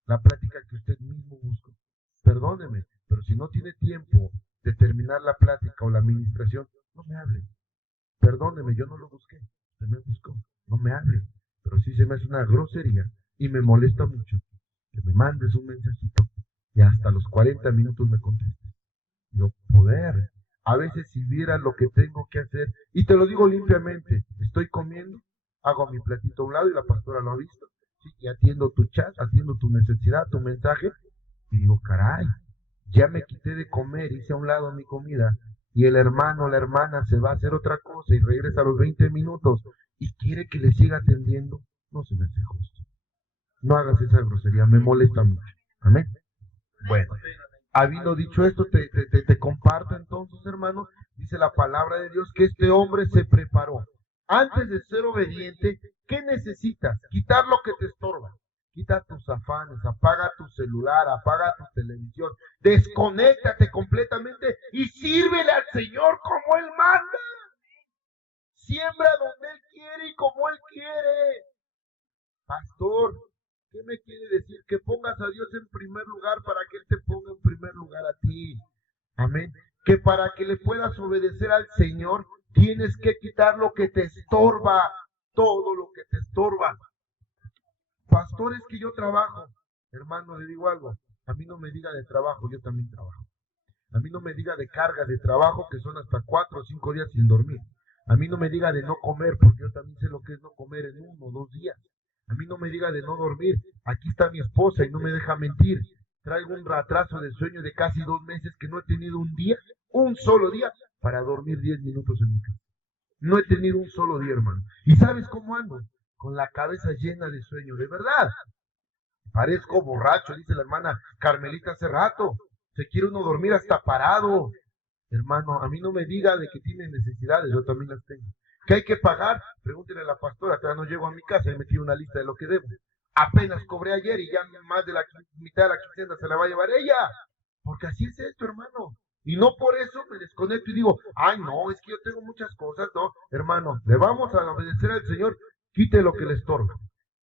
la plática que usted mismo buscó. Perdóneme, pero si no tiene tiempo de terminar la plática o la administración, no me hable. Perdóneme, yo no lo busqué, usted me buscó, no me hable. Pero sí se me hace una grosería y me molesta mucho que me mandes un mensajito y hasta los 40 minutos me contestes. Yo poder, a veces si viera lo que tengo que hacer, y te lo digo limpiamente, estoy comiendo, hago mi platito a un lado y la pastora lo ha visto, ¿sí?, y atiendo tu chat, atiendo tu necesidad, tu mensaje, y digo, caray, ya me quité de comer, hice a un lado mi comida, y el hermano o la hermana se va a hacer otra cosa y regresa a los 20 minutos y quiere que le siga atendiendo. No se me hace justo. No hagas esa grosería, me molesta mucho. Amén. Bueno, habiendo dicho esto, te comparto entonces, hermano, dice la palabra de Dios que este hombre se preparó. Antes de ser obediente, ¿qué necesitas? Quitar lo que te estorba. Quita tus afanes, apaga tu celular, apaga tu televisión, desconéctate completamente y sírvele al Señor como Él manda. Siembra donde Él quiere y como Él quiere. Pastor, ¿qué me quiere decir? Que pongas a Dios en primer lugar para que Él te ponga en primer lugar a ti. Amén. Que para que le puedas obedecer al Señor, tienes que quitar lo que te estorba, todo lo que te estorba. Pastor, es que yo trabajo. Hermano, le digo algo. A mí no me diga de trabajo, yo también trabajo. A mí no me diga de cargas de trabajo que son hasta 4 o 5 días sin dormir. A mí no me diga de no comer, porque yo también sé lo que es no comer en 1 o 2 días. A mí no me diga de no dormir. Aquí está mi esposa y no me deja mentir. Traigo un retraso de sueño de casi 2 meses que no he tenido un día, un solo día, para dormir 10 minutos en mi casa. No he tenido un solo día, hermano. ¿Y sabes cómo ando? Con la cabeza llena de sueño, de verdad. Parezco borracho, dice la hermana Carmelita hace rato. Se quiere uno dormir hasta parado. Hermano, a mí no me diga de que tiene necesidades, yo también las tengo. ¿Qué hay que pagar? Pregúntele a la pastora, todavía no llego a mi casa y metí una lista de lo que debo. Apenas cobré ayer y ya más de la mitad de la quincena se la va a llevar ella. Porque así es esto, hermano. Y no por eso me desconecto y digo, ay no, es que yo tengo muchas cosas, no. Hermano, le vamos a obedecer al Señor, quite lo que le estorba.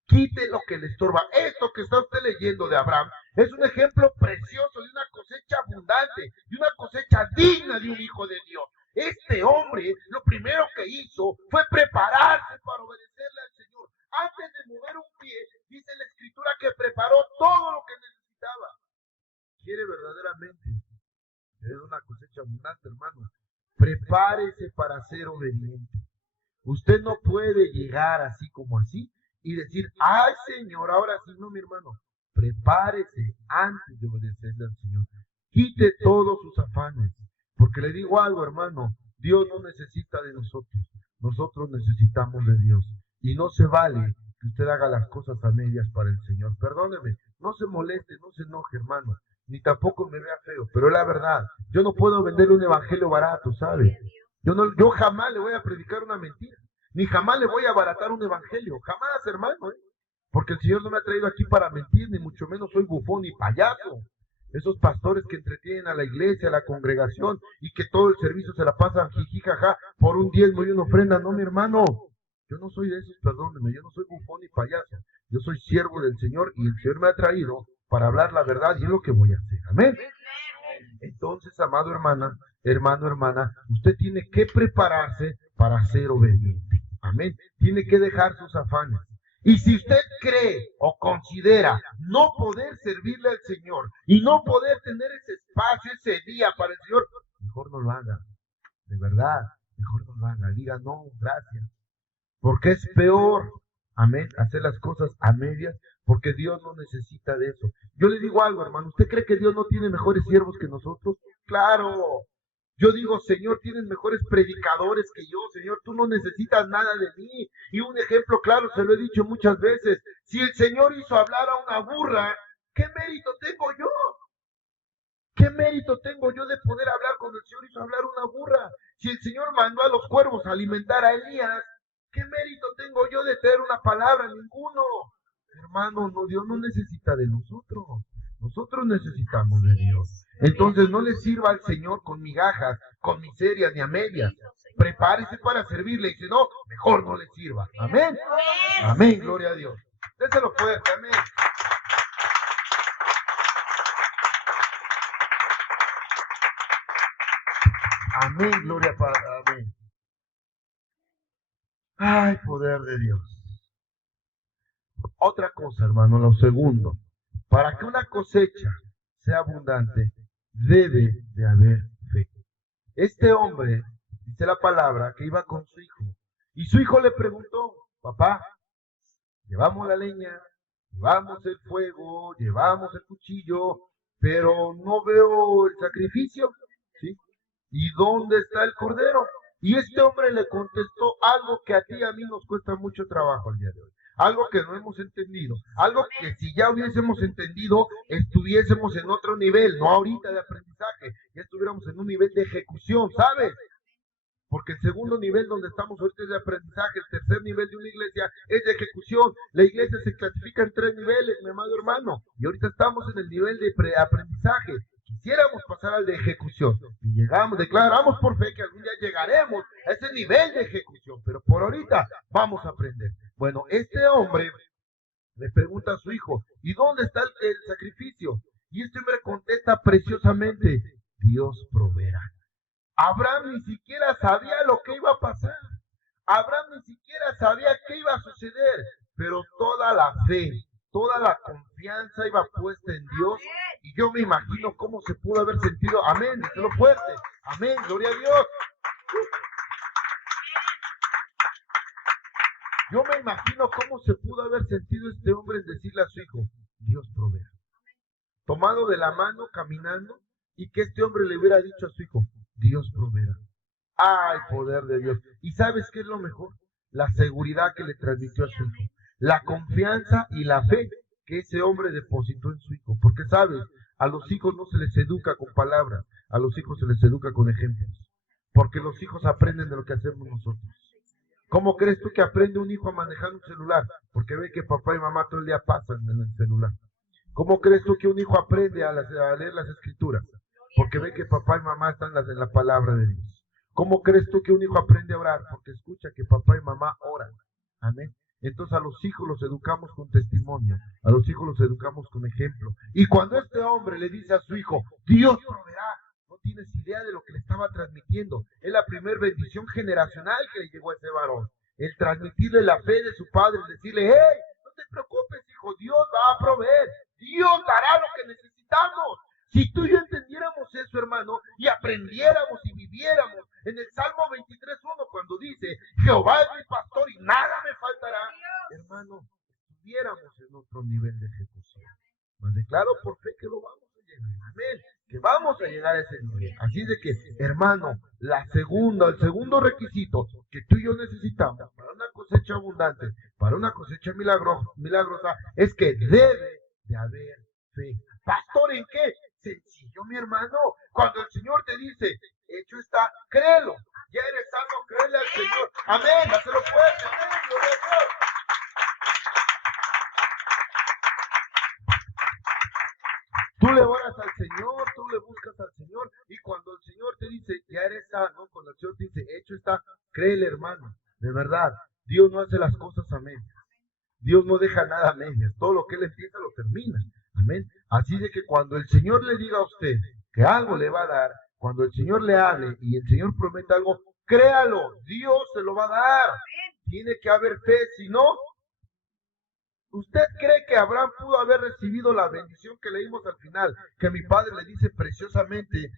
Quite lo que le estorba. Esto que está usted leyendo de Abraham es un ejemplo precioso de una cosecha abundante, de una cosecha digna de un hijo de Dios. Este hombre lo primero que hizo fue prepararse para obedecerle al Señor. Antes de mover un pie, dice la Escritura que preparó todo lo que necesitaba. ¿Quiere verdaderamente tener una cosecha abundante, hermano? Prepárese para ser obediente. Usted no puede llegar así como así y decir, ay Señor, ahora sí, no, mi hermano, prepárese antes de obedecerle al Señor. Quite todos sus afanes, porque le digo algo, hermano, Dios no necesita de nosotros necesitamos de Dios. Y no se vale que usted haga las cosas a medias para el Señor. Perdóneme, no se moleste, no se enoje, hermano, ni tampoco me vea feo, pero es la verdad. Yo no puedo vender un evangelio barato, ¿sabe? Yo jamás le voy a predicar una mentira, ni jamás le voy a abaratar un evangelio, jamás, hermano, ¿eh? Porque el Señor no me ha traído aquí para mentir, ni mucho menos soy bufón ni payaso. Esos pastores que entretienen a la iglesia, a la congregación, y que todo el servicio se la pasan jiji, jaja, por un diezmo y una ofrenda. No, mi hermano, yo no soy de esos, perdónenme, yo no soy bufón ni payaso. Yo soy siervo del Señor y el Señor me ha traído para hablar la verdad y es lo que voy a hacer. Amén. Entonces, amado hermana, usted tiene que prepararse para ser obediente. Amén. Tiene que dejar sus afanes. Y si usted cree o considera no poder servirle al Señor y no poder tener ese espacio, ese día para el Señor, mejor no lo haga. De verdad, mejor no lo haga. Diga no, gracias. Porque es peor, amén, hacer las cosas a medias, porque Dios no necesita de eso. Yo le digo algo, hermano, ¿usted cree que Dios no tiene mejores siervos que nosotros? Claro. Yo digo, Señor, tienes mejores predicadores que yo, Señor, tú no necesitas nada de mí. Y un ejemplo claro, se lo he dicho muchas veces, si el Señor hizo hablar a una burra, ¿qué mérito tengo yo? ¿Qué mérito tengo yo de poder hablar cuando el Señor hizo hablar a una burra? Si el Señor mandó a los cuervos a alimentar a Elías, ¿qué mérito tengo yo de tener una palabra? Ninguno. Hermano, no, Dios no necesita de nosotros. Nosotros necesitamos de Dios. Entonces no le sirva al Señor con migajas, con miserias ni a medias. Prepárese para servirle y si no, mejor no le sirva. Amén. Amén, gloria a Dios. Déselo fuerte, amén. Amén, gloria a Padre, amén. Ay, poder de Dios. Otra cosa, hermano, lo segundo. Para que una cosecha sea abundante, debe de haber fe. Este hombre, dice la palabra, que iba con su hijo. Y su hijo le preguntó, papá, llevamos la leña, llevamos el fuego, llevamos el cuchillo, pero no veo el sacrificio, ¿sí? ¿Y dónde está el cordero? Y este hombre le contestó algo que a ti y a mí nos cuesta mucho trabajo el día de hoy. Algo que no hemos entendido. Algo que si ya hubiésemos entendido, estuviésemos en otro nivel, no ahorita de aprendizaje, ya estuviéramos en un nivel de ejecución, ¿sabes? Porque el segundo nivel donde estamos ahorita es de aprendizaje, el tercer nivel de una iglesia es de ejecución. La iglesia se clasifica en 3 niveles, mi amado hermano, y ahorita estamos en el nivel de aprendizaje. Quisiéramos pasar al de ejecución y declaramos por fe que algún día llegaremos a ese nivel de ejecución, pero por ahorita vamos a aprender. Bueno, este hombre le pregunta a su hijo, ¿y dónde está el sacrificio? Y este hombre contesta preciosamente, Dios proveerá. Abraham ni siquiera sabía lo que iba a pasar. Abraham ni siquiera sabía qué iba a suceder, pero toda la fe, toda la confianza iba puesta en Dios. Y yo me imagino cómo se pudo haber sentido. Amén, díselo fuerte. Amén, gloria a Dios. Yo me imagino cómo se pudo haber sentido este hombre en decirle a su hijo, Dios proveerá. Tomado de la mano, caminando, y que este hombre le hubiera dicho a su hijo, Dios proveerá. ¡Ay, poder de Dios! ¿Y sabes qué es lo mejor? La seguridad que le transmitió a su hijo. La confianza y la fe que ese hombre depositó en su hijo. Porque, ¿sabes? A los hijos no se les educa con palabras, a los hijos se les educa con ejemplos. Porque los hijos aprenden de lo que hacemos nosotros. ¿Cómo crees tú que aprende un hijo a manejar un celular? Porque ve que papá y mamá todo el día pasan en el celular. ¿Cómo crees tú que un hijo aprende a leer las escrituras? Porque ve que papá y mamá están en la palabra de Dios. ¿Cómo crees tú que un hijo aprende a orar? Porque escucha que papá y mamá oran. Amén. Entonces a los hijos los educamos con testimonio, a los hijos los educamos con ejemplo. Y cuando este hombre le dice a su hijo, Dios proveerá, no tienes idea de lo que le estaba transmitiendo. Es la primera bendición generacional que le llegó a ese varón. El transmitirle la fe de su padre, el decirle, hey, no te preocupes, hijo, Dios va a proveer, Dios dará lo que necesitamos. Si tú y yo entendiéramos eso, hermano, y aprendiéramos y viviéramos en el Salmo 23:1, cuando dice, Jehová es mi pastor y nada me faltará, hermano, declaro por fe que lo vamos a llegar. Amén. Que vamos a llegar a ese nivel. Así de que, hermano, el segundo requisito que tú y yo necesitamos para una cosecha abundante, para una cosecha milagrosa, es que debe de haber fe. Pastor, ¿en qué? Sencillo, mi hermano. Cuando el Señor te dice, hecho está, créelo. Ya eres sano, créele al Señor. Amén. Hazlo fuerte. Amén. Gloria a Dios. Tú le oras al Señor, tú le buscas al Señor, y cuando el Señor te dice, ya eres sano, cuando el Señor te dice, hecho está, créele, hermano. De verdad, Dios no hace las cosas a medias. Dios no deja nada a medias. Todo lo que Él empieza lo termina. Amén. Así de que cuando el Señor le diga a usted que algo le va a dar, cuando el Señor le hable y el Señor prometa algo, créalo, Dios se lo va a dar. Tiene que haber fe, si no, ¿usted cree que Abraham pudo haber recibido la bendición que leímos al final? Que mi padre le dice preciosamente,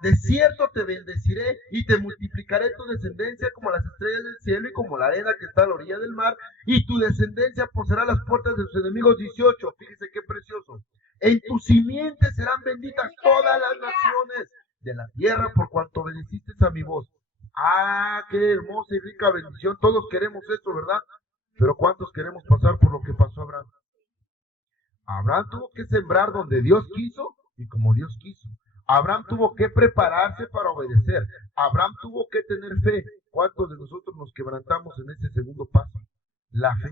de cierto te bendeciré y te multiplicaré tu descendencia como las estrellas del cielo y como la arena que está a la orilla del mar, y tu descendencia poseerá las puertas de sus enemigos. 18, fíjese qué precioso. En tu simiente serán benditas todas las naciones de la tierra por cuanto obedeciste a mi voz. Qué hermosa y rica bendición. Todos queremos esto, ¿verdad? Pero ¿cuántos queremos pasar por lo que pasó Abraham? Abraham tuvo que sembrar donde Dios quiso y como Dios quiso. Abraham tuvo que prepararse para obedecer. Abraham tuvo que tener fe. ¿Cuántos de nosotros nos quebrantamos en ese segundo paso? La fe.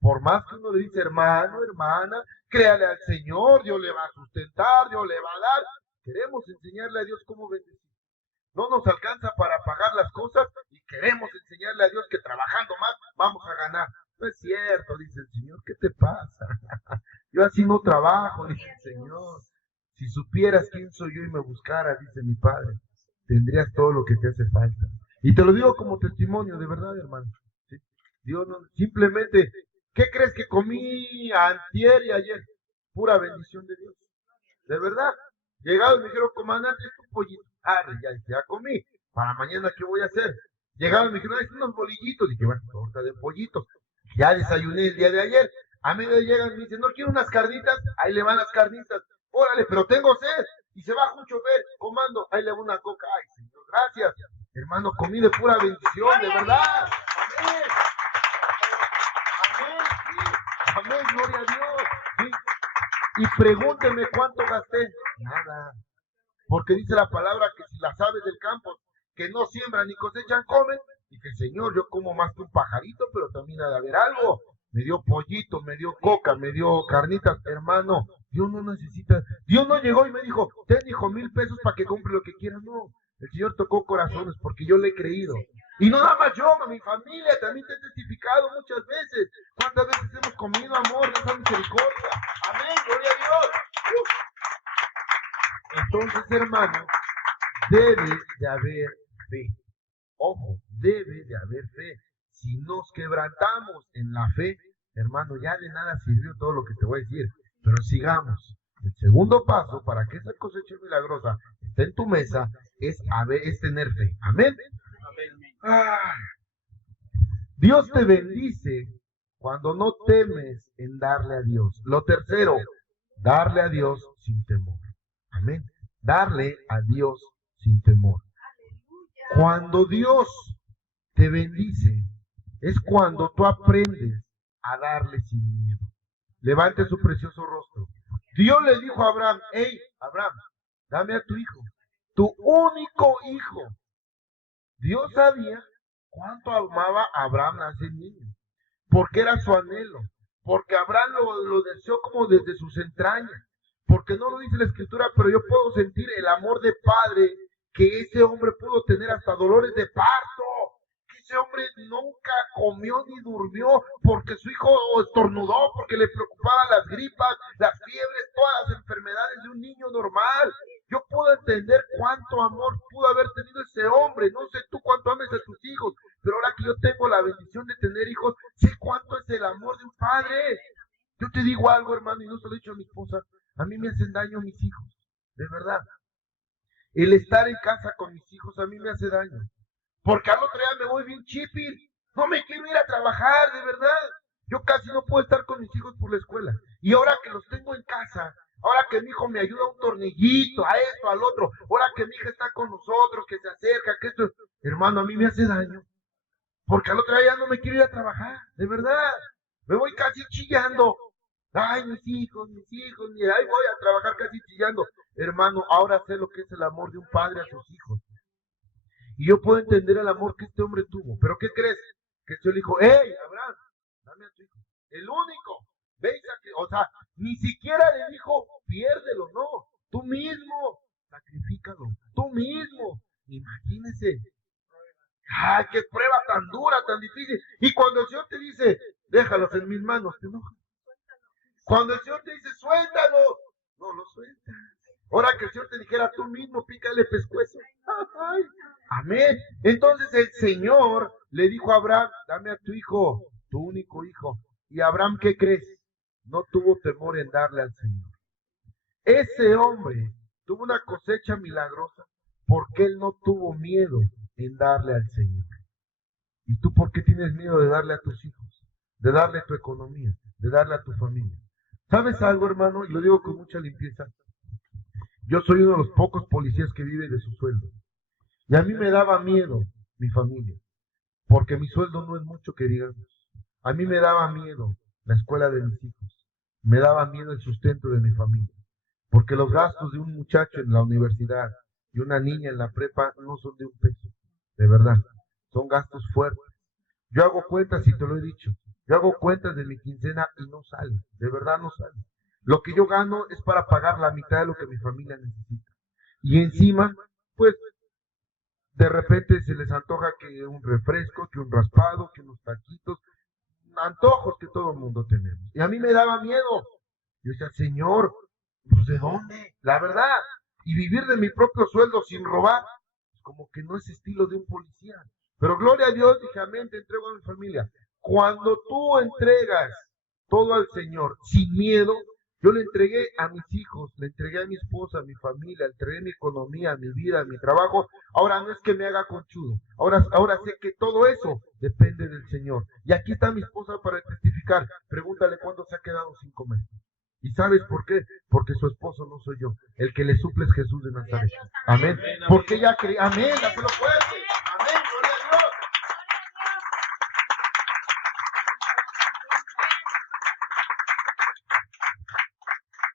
Por más que uno le dice, hermano, hermana, créale al Señor, Dios le va a sustentar, Dios le va a dar. Queremos enseñarle a Dios cómo bendecir. No nos alcanza para pagar las cosas y queremos enseñarle a Dios que trabajando más vamos a ganar. No es cierto, dice el Señor. ¿Qué te pasa? Yo así no trabajo, dice el Señor. Si supieras quién soy yo y me buscaras, dice mi Padre, tendrías todo lo que te hace falta. Y te lo digo como testimonio, de verdad, hermano. ¿Sí? Dios no, simplemente, ¿qué crees que comí antier y ayer? Pura bendición de Dios. De verdad. Llegados me dijeron, comandante, es un pollito. Ya comí. Para mañana, ¿qué voy a hacer? Llegaron y me dijeron, es unos bolillitos. Dije, bueno, torta de pollito. Ya desayuné el día de ayer. A medio llegan y me dicen, ¿no quiero unas carnitas? Ahí le van las carnitas. Órale, pero tengo sed. Y se baja un chofer, comando. Ahí le va una coca. Ay, Señor, gracias. Hermano, comí de pura bendición, de verdad. Amén. Amén, sí. Amén, gloria a Dios. Sí. Y pregúnteme cuánto gasté. Nada. Porque dice la palabra que si las aves del campo que no siembran ni cosechan comen, y que Señor, yo como más que un pajarito, pero también ha de haber algo. Me dio pollito, me dio coca, me dio carnitas, hermano. Dios no necesita. Dios no llegó y me dijo, ten hijo 1,000 pesos para que compre lo que quieras. No, el Señor tocó corazones porque yo le he creído. Y no nada más yo, mi familia también te he testificado muchas veces. ¿Cuántas veces hemos comido amor de esa misericordia? Amén, gloria a Dios. Entonces, hermano, debe de haber fe. Ojo, debe de haber fe. Si nos quebrantamos en la fe, hermano, ya de nada sirvió todo lo que te voy a decir. Pero sigamos. El segundo paso para que esa cosecha milagrosa esté en tu mesa es tener fe. Amén. Dios te bendice cuando no temes en darle a Dios. Lo tercero, darle a Dios sin temor. Amén. Darle a Dios sin temor. Cuando Dios te bendice, es cuando tú aprendes a darle sin miedo. Levante su precioso rostro. Dios le dijo a Abraham, hey, Abraham, dame a tu hijo, tu único hijo. Dios sabía cuánto amaba a Abraham a ese niño, porque era su anhelo, porque Abraham lo deseó como desde sus entrañas, porque no lo dice la Escritura, pero yo puedo sentir el amor de padre que ese hombre pudo tener hasta dolores de parto. Ese hombre nunca comió ni durmió porque su hijo estornudó, porque le preocupaban las gripas, las fiebres, todas las enfermedades de un niño normal. Yo puedo entender cuánto amor pudo haber tenido ese hombre. No sé tú cuánto ames a tus hijos, pero ahora que yo tengo la bendición de tener hijos, sé cuánto es el amor de un padre. Yo te digo algo, hermano, y no se lo he dicho a mi esposa. A mí me hacen daño mis hijos, de verdad. El estar en casa con mis hijos a mí me hace daño. Porque al otro día me voy bien chipil. No me quiero ir a trabajar, de verdad. Yo casi no puedo estar con mis hijos por la escuela. Y ahora que los tengo en casa, ahora que mi hijo me ayuda a un tornillito, a esto, al otro, ahora que mi hija está con nosotros, que se acerca, que esto, hermano, a mí me hace daño. Porque al otro día ya no me quiero ir a trabajar, de verdad. Me voy casi chillando. Ay, mis hijos, y ahí voy a trabajar casi chillando. Hermano, ahora sé lo que es el amor de un padre a sus hijos. Y yo puedo entender el amor que este hombre tuvo. ¿Pero qué crees? Que yo le dijo, hey, Abraham, dame a tu hijo. El único. ¿Veis? O sea, ni siquiera le dijo, piérdelo, no. Tú mismo, sacrifícalo. Tú mismo. Imagínese. ¡Ay, qué prueba tan dura, tan difícil! Y cuando el Señor te dice, déjalos en mis manos, te enojas. Cuando el Señor te dice, suéltalo, no lo sueltas. Ahora que el Señor te dijera, tú mismo pícale pescuezo. ¡Ay! Amén. Entonces el Señor le dijo a Abraham, dame a tu hijo, tu único hijo. Y Abraham, ¿qué crees? No tuvo temor en darle al Señor. Ese hombre tuvo una cosecha milagrosa porque él no tuvo miedo en darle al Señor. ¿Y tú por qué tienes miedo de darle a tus hijos? De darle a tu economía, de darle a tu familia. ¿Sabes algo, hermano? Y lo digo con mucha limpieza. Yo soy uno de los pocos policías que vive de su sueldo. Y a mí me daba miedo mi familia, porque mi sueldo no es mucho que digamos. A mí me daba miedo la escuela de mis hijos. Me daba miedo el sustento de mi familia. Porque los gastos de un muchacho en la universidad y una niña en la prepa no son de un peso, de verdad. Son gastos fuertes. Yo hago cuentas y te lo he dicho. Yo hago cuentas de mi quincena y no sale, de verdad no sale. Lo que yo gano es para pagar la mitad de lo que mi familia necesita. Y encima, pues, de repente se les antoja que un refresco, que un raspado, que unos taquitos, antojos que todo el mundo tenemos. Y a mí me daba miedo. Yo decía, Señor, pues ¿de dónde? La verdad. Y vivir de mi propio sueldo sin robar, como que no es estilo de un policía. Pero gloria a Dios, dije, amén, te entrego a mi familia. Cuando tú entregas todo al Señor sin miedo, yo le entregué a mis hijos, le entregué a mi esposa, a mi familia, le entregué mi economía, mi vida, mi trabajo. Ahora no es que me haga conchudo. Ahora sé que todo eso depende del Señor. Y aquí está mi esposa para testificar. Pregúntale cuándo se ha quedado sin comer. ¿Y sabes por qué? Porque su esposo no soy yo. El que le suple es Jesús de Nazaret. Amén. Porque ella cree. Amén. Dáselo fuerte. Amén. Gloria a Dios.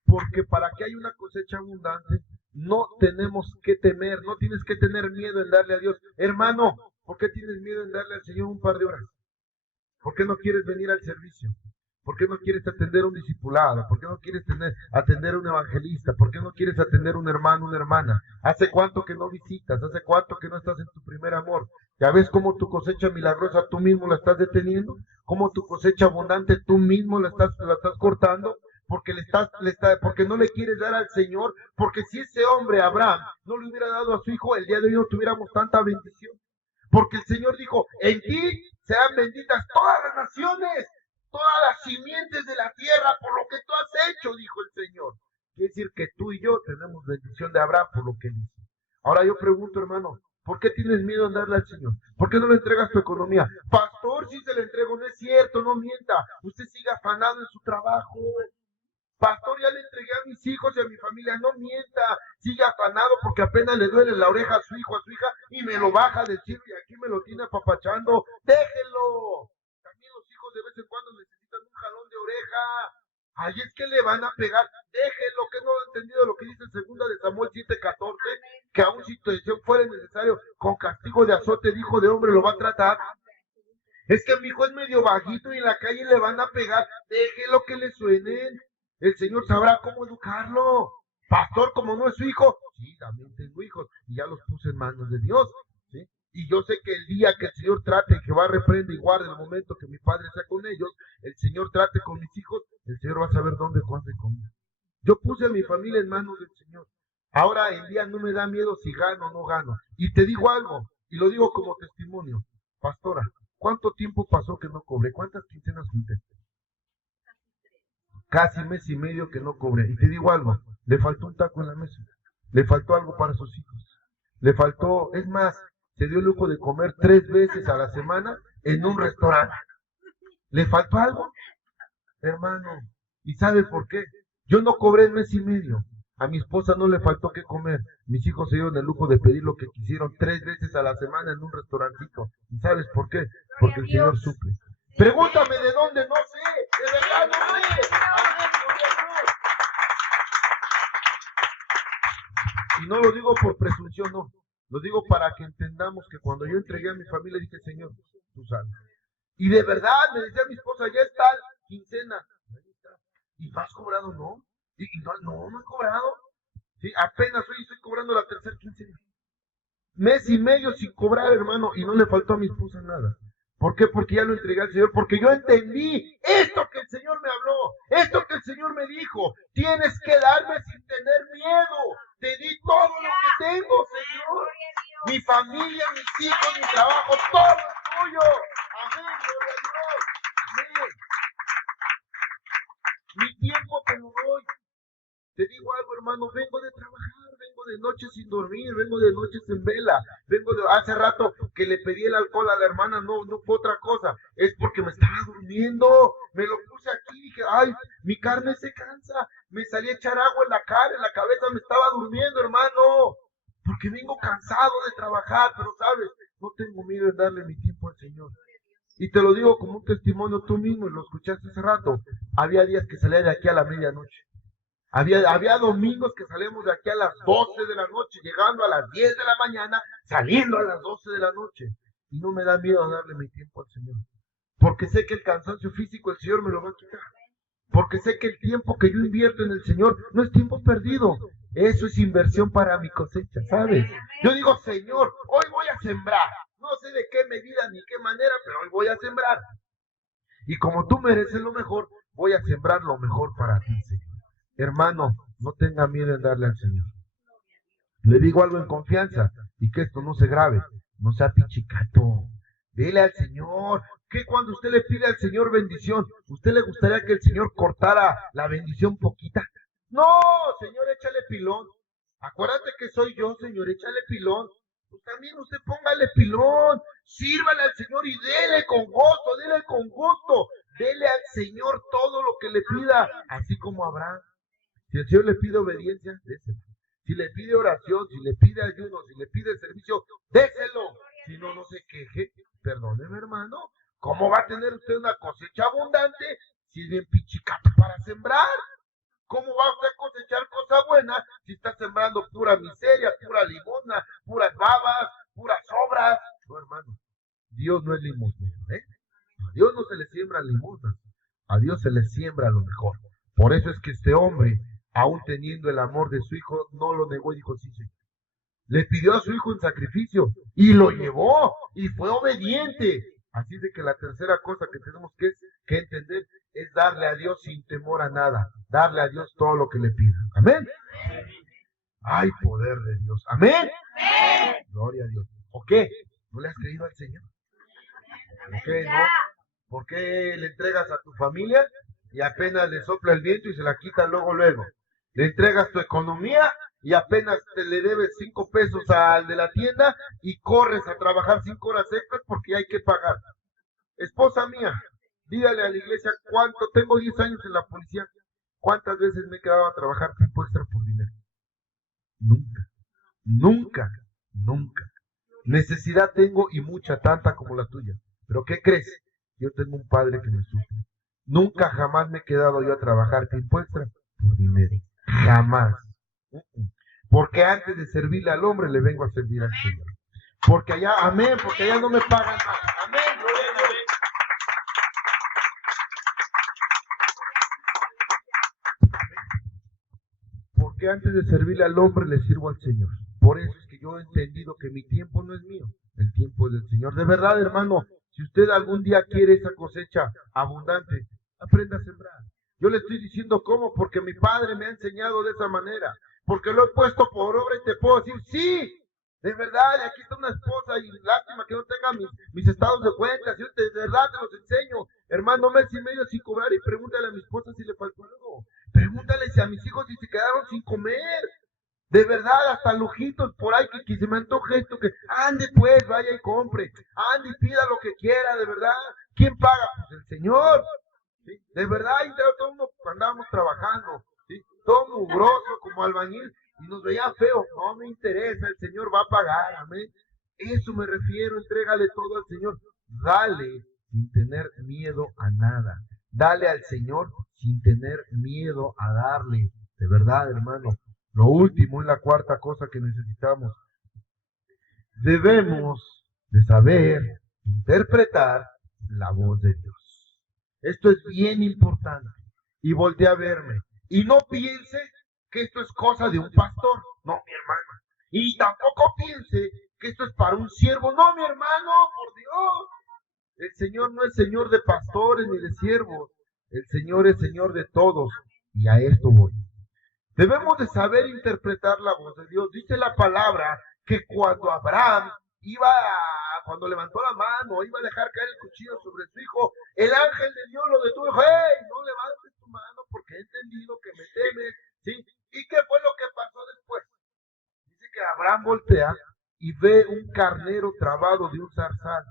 Porque para que haya una cosecha abundante, no tenemos que temer, no tienes que tener miedo en darle a Dios. Hermano, ¿por qué tienes miedo en darle al Señor un par de horas? ¿Por qué no quieres venir al servicio? ¿Por qué no quieres atender a un discipulado? ¿Por qué no quieres atender a un evangelista? ¿Por qué no quieres atender a un hermano, una hermana? ¿Hace cuánto que no visitas? ¿Hace cuánto que no estás en tu primer amor? ¿Ya ves cómo tu cosecha milagrosa tú mismo la estás deteniendo? ¿Cómo tu cosecha abundante tú mismo la estás cortando? Porque porque no le quieres dar al Señor, porque si ese hombre, Abraham, no le hubiera dado a su hijo, el día de hoy no tuviéramos tanta bendición. Porque el Señor dijo, en ti serán benditas todas las naciones, todas las simientes de la tierra, por lo que tú has hecho, dijo el Señor. Quiere decir que tú y yo tenemos bendición de Abraham por lo que él hizo. Ahora yo pregunto, hermano, ¿por qué tienes miedo en darle al Señor? ¿Por qué no le entregas tu economía? Pastor, si se le entrego, no es cierto, no mienta. Usted sigue afanado en su trabajo. Pastor, ya le entregué a mis hijos y a mi familia, no mienta, sigue afanado porque apenas le duele la oreja a su hijo, a su hija, y me lo baja del cielo y aquí me lo tiene apapachando. Déjelo. También los hijos de vez en cuando necesitan un jalón de oreja. Ay, es que le van a pegar. Déjelo, que no ha entendido lo que dice en 2 de Samuel 7:14, que aun si situación fuera necesario, con castigo de azote, el hijo de hombre lo va a tratar. Es que mi hijo es medio bajito y en la calle le van a pegar. Déjelo que le suenen. El Señor sabrá cómo educarlo. Pastor, como no es su hijo, sí, también tengo hijos y ya los puse en manos de Dios. ¿Sí? Y yo sé que el día que el Señor trate, que va a reprende y guarde el momento que mi Padre sea con ellos, el Señor trate con mis hijos, el Señor va a saber dónde, cuándo y cómo. Yo puse a mi familia en manos del Señor. Ahora el día no me da miedo si gano o no gano. Y te digo algo, y lo digo como testimonio. Pastora, ¿cuánto tiempo pasó que no cobré? ¿Cuántas quincenas junté? Casi mes y medio que no cobré. Y te digo algo, le faltó un taco en la mesa, le faltó algo para sus hijos, le faltó, es más, se dio el lujo de comer 3 veces a la semana en un restaurante. ¿Le faltó algo? Hermano, ¿Y sabe por qué? Yo no cobré el mes y medio. A mi esposa no le faltó qué comer. Mis hijos se dieron el lujo de pedir lo que quisieron 3 veces a la semana en un restaurantito. ¿Y sabes por qué? Porque el Señor suple. Pregúntame de dónde, no sé. De verdad no sé. Amén, gloria a Dios. Y no lo digo por presunción, no. Lo digo para que entendamos que cuando yo entregué a mi familia, dije, Señor, tú sabes. Y de verdad, me decía mi esposa, ya está quincena. ¿Y no has cobrado? No. Y no he cobrado. Sí, apenas hoy estoy cobrando la tercera quincena. Mes y medio sin cobrar, hermano, y no le faltó a mi esposa nada. ¿Por qué? Porque ya lo entregué al Señor, porque yo entendí esto que el Señor me habló, esto que el Señor me dijo. Tienes que darme sin tener miedo. Te di todo lo que tengo, Señor. Mi familia, mis hijos, mi trabajo, todo es tuyo. Amén, gloria a Dios. Amén. Mi tiempo te lo doy. Te digo algo, hermano, vengo de trabajar, vengo de noche sin dormir, vengo de noches en vela, hace rato que le pedí el alcohol a la hermana, no fue otra cosa, es porque me estaba durmiendo, me lo puse aquí, dije, ay, mi carne se cansa, me salí a echar agua en la cara, en la cabeza, me estaba durmiendo, hermano, porque vengo cansado de trabajar, pero sabes, no tengo miedo en darle mi tiempo al Señor. Y te lo digo como un testimonio tú mismo, y lo escuchaste hace rato, había días que salía de aquí a la medianoche. Había domingos que salimos de aquí a las 12 de la noche, llegando a las 10 de la mañana, saliendo a las 12 de la noche. Y no me da miedo darle mi tiempo al Señor. Porque sé que el cansancio físico el Señor me lo va a quitar. Porque sé que el tiempo que yo invierto en el Señor no es tiempo perdido. Eso es inversión para mi cosecha, ¿sabes? Yo digo, Señor, hoy voy a sembrar. No sé de qué medida ni qué manera, pero hoy voy a sembrar. Y como tú mereces lo mejor, voy a sembrar lo mejor para ti, Señor. Hermano, no tenga miedo en darle al Señor. Le digo algo en confianza y que esto no se grabe, no sea pichicato. Dile al Señor, que cuando usted le pide al Señor bendición, ¿usted le gustaría que el Señor cortara la bendición poquita? No, Señor, échale pilón. Acuérdate que soy yo, Señor, échale pilón. Pues también usted póngale pilón, sírvale al Señor y dele con gusto, dele al Señor todo lo que le pida, así como Abraham. Si el Señor le pide obediencia, déselo. Si le pide oración, si le pide ayuno, si le pide servicio, déselo. Si no, no se queje. Perdóneme, hermano. ¿Cómo va a tener usted una cosecha abundante si es bien pichicato para sembrar? ¿Cómo va usted a cosechar cosa buena si está sembrando pura miseria, pura limosna, puras babas, puras obras? No, hermano. Dios no es limosnero, ¿eh? A Dios no se le siembra limosna. A Dios se le siembra lo mejor. Por eso es que este hombre, aún teniendo el amor de su hijo, no lo negó y dijo, sí, sí. Le pidió a su hijo en sacrificio y lo llevó y fue obediente. Así de que la tercera cosa que tenemos que entender es darle a Dios sin temor a nada. Darle a Dios todo lo que le pida. Amén. Hay poder de Dios. Amén. Gloria a Dios. ¿O qué? ¿No le has creído al Señor? ¿Por qué no? ¿Por qué le entregas a tu familia y apenas le sopla el viento y se la quita luego? Le entregas tu economía y apenas te le debes 5 pesos al de la tienda y corres a trabajar 5 horas extras porque hay que pagar. Esposa mía, dígale a la iglesia cuánto, tengo 10 años en la policía, ¿cuántas veces me he quedado a trabajar tiempo extra por dinero? Nunca. Necesidad tengo y mucha, tanta como la tuya. ¿Pero qué crees? Yo tengo un padre que me suple. Nunca jamás me he quedado yo a trabajar tiempo extra por dinero. Jamás. Porque antes de servirle al hombre le vengo a servir al Señor. Porque allá, amén, porque allá no me pagan más. Amén, gloria a Dios. Porque antes de servirle al hombre le sirvo al Señor. Por eso es que yo he entendido que mi tiempo no es mío, el tiempo es del Señor. De verdad, hermano, si usted algún día quiere esa cosecha abundante, aprenda a sembrar. Yo le estoy diciendo cómo, porque mi padre me ha enseñado de esa manera. Porque lo he puesto por obra y te puedo decir, sí, de verdad, aquí está una esposa y lástima que no tenga mis estados de cuenta. Yo de verdad te los enseño. Hermano, mes y medio sin cobrar y pregúntale a mi esposa si le faltó algo. Pregúntale si a mis hijos si se quedaron sin comer. De verdad, hasta lujitos por ahí que se me antoje esto, que ande pues, vaya y compre, ande y pida lo que quiera, de verdad. ¿Quién paga? Pues el Señor. ¿sí? De verdad, y todo mundo andábamos trabajando, ¿sí? Todo mugroso como albañil, y nos veía feo. No me interesa, el Señor va a pagar, amén. Eso me refiero, entrégale todo al Señor. Dale sin tener miedo a nada. Dale al Señor sin tener miedo a darle. De verdad, hermano. Lo último y la cuarta cosa que necesitamos. Debemos de saber interpretar la voz de Dios. Esto es bien importante. Y voltea a verme. Y no piense que esto es cosa de un pastor. No, mi hermano. Y tampoco piense que esto es para un siervo. No, mi hermano, por Dios. El Señor no es Señor de pastores ni de siervos. El Señor es Señor de todos. Y a esto voy. Debemos de saber interpretar la voz de Dios. Dice la palabra que cuando Abraham cuando levantó la mano, iba a dejar caer el cuchillo sobre su hijo, el ángel de Dios lo detuvo y dijo: ¡hey! No levantes tu mano porque he entendido que me temes. ¿Sí? ¿Y qué fue lo que pasó después? Dice que Abraham voltea y ve un carnero trabado de un zarzal.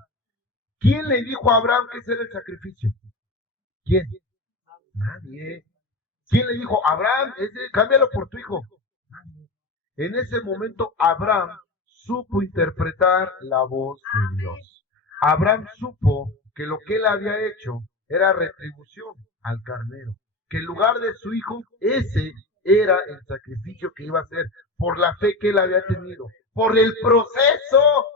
¿Quién le dijo a Abraham que ese era el sacrificio? ¿Quién? Nadie. ¿Quién le dijo? Abraham, cámbialo por tu hijo. Nadie. En ese momento Abraham supo interpretar la voz de Dios. Abraham supo que lo que él había hecho era retribución al carnero, que en lugar de su hijo, ese era el sacrificio que iba a hacer por la fe que él había tenido, por el proceso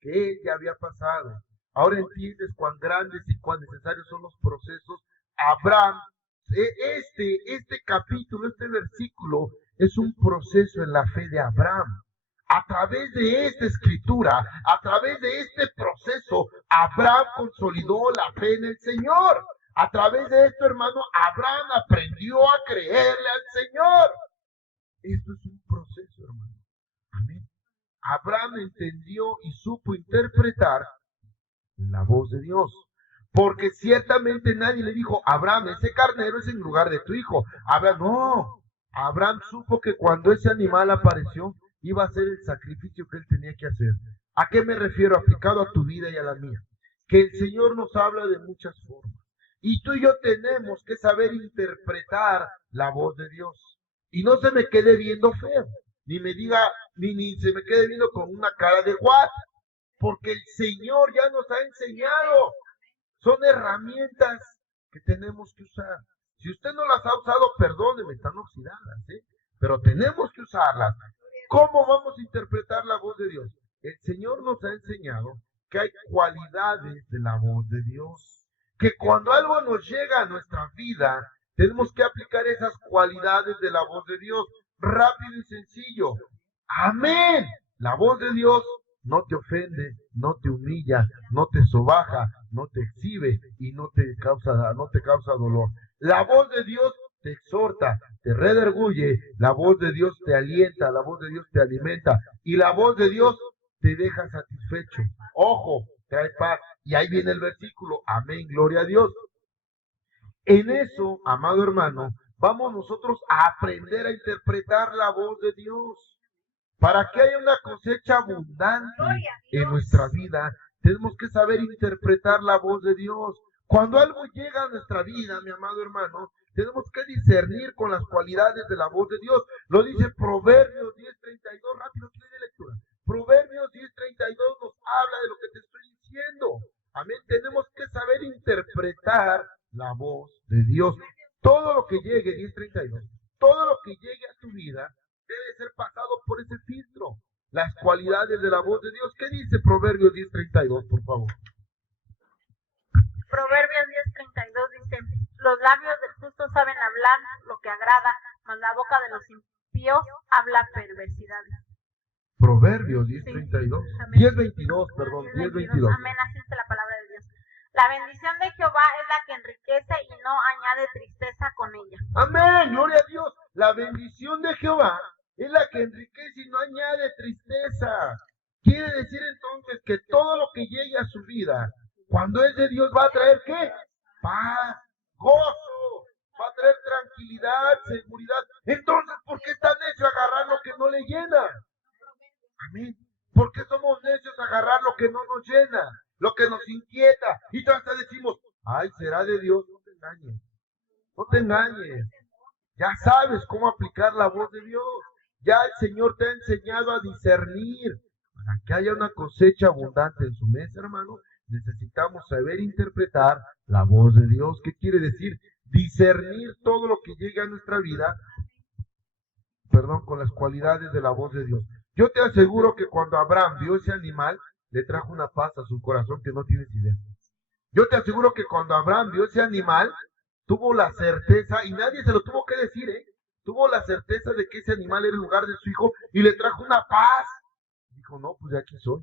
que él ya había pasado. Ahora entiendes cuán grandes y cuán necesarios son los procesos. Abraham, este capítulo, este versículo, es un proceso en la fe de Abraham. A través de esta escritura, a través de este proceso, Abraham consolidó la fe en el Señor. A través de esto, hermano, Abraham aprendió a creerle al Señor. Esto es un proceso, hermano. Amén. Abraham entendió y supo interpretar la voz de Dios. Porque ciertamente nadie le dijo: Abraham, ese carnero es en lugar de tu hijo. Abraham, no. Abraham supo que cuando ese animal apareció, iba a ser el sacrificio que él tenía que hacer. ¿A qué me refiero? Aplicado a tu vida y a la mía. Que el Señor nos habla de muchas formas. Y tú y yo tenemos que saber interpretar la voz de Dios. Y no se me quede viendo feo. Ni me diga, ni se me quede viendo con una cara de what. Porque el Señor ya nos ha enseñado. Son herramientas que tenemos que usar. Si usted no las ha usado, perdóneme, están oxidadas, ¿eh? Pero tenemos que usarlas. ¿Cómo vamos a interpretar la voz de Dios? El Señor nos ha enseñado que hay cualidades de la voz de Dios. Que cuando algo nos llega a nuestra vida, tenemos que aplicar esas cualidades de la voz de Dios. Rápido y sencillo. Amén. La voz de Dios no te ofende, no te humilla, no te sobaja, no te exhibe y no te causa dolor. La voz de Dios te exhorta, te redarguye, la voz de Dios te alienta, la voz de Dios te alimenta y la voz de Dios te deja satisfecho. Ojo, trae paz. Y ahí viene el versículo, amén, gloria a Dios. En eso, amado hermano, vamos nosotros a aprender a interpretar la voz de Dios. Para que haya una cosecha abundante en nuestra vida, tenemos que saber interpretar la voz de Dios. Cuando algo llega a nuestra vida, mi amado hermano, tenemos que discernir con las cualidades de la voz de Dios. Lo dice Proverbios 10:32, rápido, que de lectura. Proverbios 10:32 nos habla de lo que te estoy diciendo. Amén, tenemos que saber interpretar la voz de Dios. Todo lo que llegue, 10:32, todo lo que llegue a tu vida, debe ser pasado por ese filtro. Las cualidades de la voz de Dios. ¿Qué dice Proverbios 10:32, por favor? Proverbios 10:32 dice: los labios del justo saben hablar lo que agrada, mas la boca de los impíos habla perversidades. Proverbios 10:32. Sí. 10:22, perdón, 10:22. Amén, así dice la palabra de Dios. La bendición de Jehová es la que enriquece y no añade tristeza con ella. Amén, gloria a Dios. La bendición de Jehová es la que enriquece y no añade tristeza. Quiere decir entonces que todo lo que llegue a su vida, cuando es de Dios, va a traer ¿qué? Paz, gozo, va a traer tranquilidad, seguridad. Entonces, ¿por qué está necio agarrar lo que no le llena? Amén. ¿Por qué somos necios agarrar lo que no nos llena? Lo que nos inquieta. Y hasta decimos, Ay, será de Dios, no te engañes. No te engañes. Ya sabes cómo aplicar la voz de Dios. Ya el Señor te ha enseñado a discernir. Para que haya una cosecha abundante en su mesa, hermano, necesitamos saber interpretar la voz de Dios. ¿Qué quiere decir? Discernir todo lo que llega a nuestra vida, con las cualidades de la voz de Dios. Yo te aseguro que cuando Abraham vio ese animal, le trajo una paz a su corazón que no tienes idea. Yo te aseguro que cuando Abraham vio ese animal, tuvo la certeza, y nadie se lo tuvo que decir, tuvo la certeza de que ese animal era el lugar de su hijo, y le trajo una paz. Dijo, no, pues de aquí soy.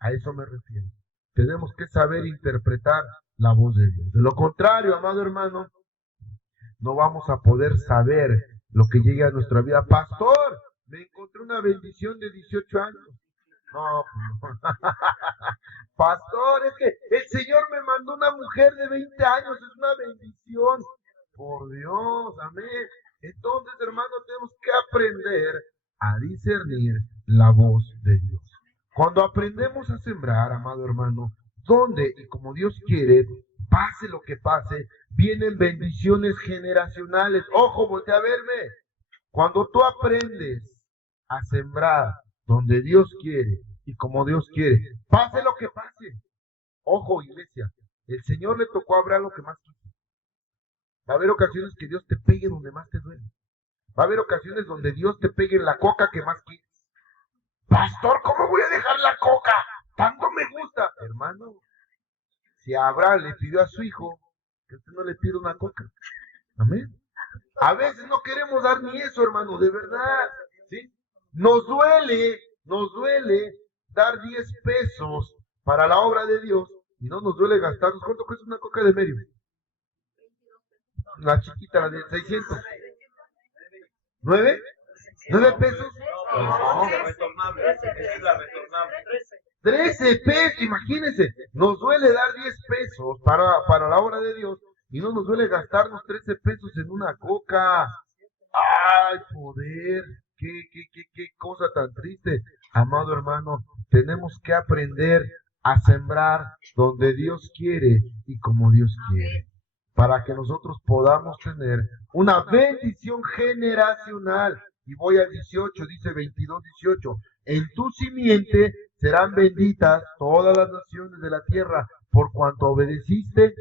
A eso me refiero. Tenemos que saber interpretar la voz de Dios. De lo contrario, amado hermano, no vamos a poder saber lo que llega a nuestra vida. Pastor, me encontré una bendición de 18 años. No, pues no. Pastor, es que el Señor me mandó una mujer de 20 años, es una bendición. Por Dios, amén. Entonces, hermano, tenemos que aprender a discernir la voz de Dios. Cuando aprendemos a sembrar, amado hermano, donde y como Dios quiere, pase lo que pase, vienen bendiciones generacionales. Ojo, voltea a verme. Cuando tú aprendes a sembrar donde Dios quiere y como Dios quiere, pase lo que pase. Ojo, iglesia, el Señor le tocó a Abraham lo que más quiso. Va a haber ocasiones que Dios te pegue donde más te duele. Va a haber ocasiones donde Dios te pegue en la coca que más quieres. Pastor, ¿cómo voy a dejar la coca? Tanto me gusta. Hermano, si Abraham le pidió a su hijo, que usted no le pida una coca. Amén. A veces no queremos dar ni eso, hermano, de verdad. ¿Sí? Nos duele dar 10 pesos para la obra de Dios y no nos duele gastarnos. ¿Cuánto cuesta una coca de medio? La chiquita, la de 600. ¿9? ¿9 pesos? No. Es la retornable. 13 pesos, imagínense. Nos duele dar 10 pesos para la obra de Dios y no nos duele gastarnos 13 pesos en una coca. ¡Ay, poder! ¿Qué cosa tan triste! Amado hermano, tenemos que aprender a sembrar donde Dios quiere y como Dios quiere, para que nosotros podamos tener una bendición generacional. Y voy al 18, dice 22:18. En tu simiente serán benditas todas las naciones de la tierra, por cuanto obedeciste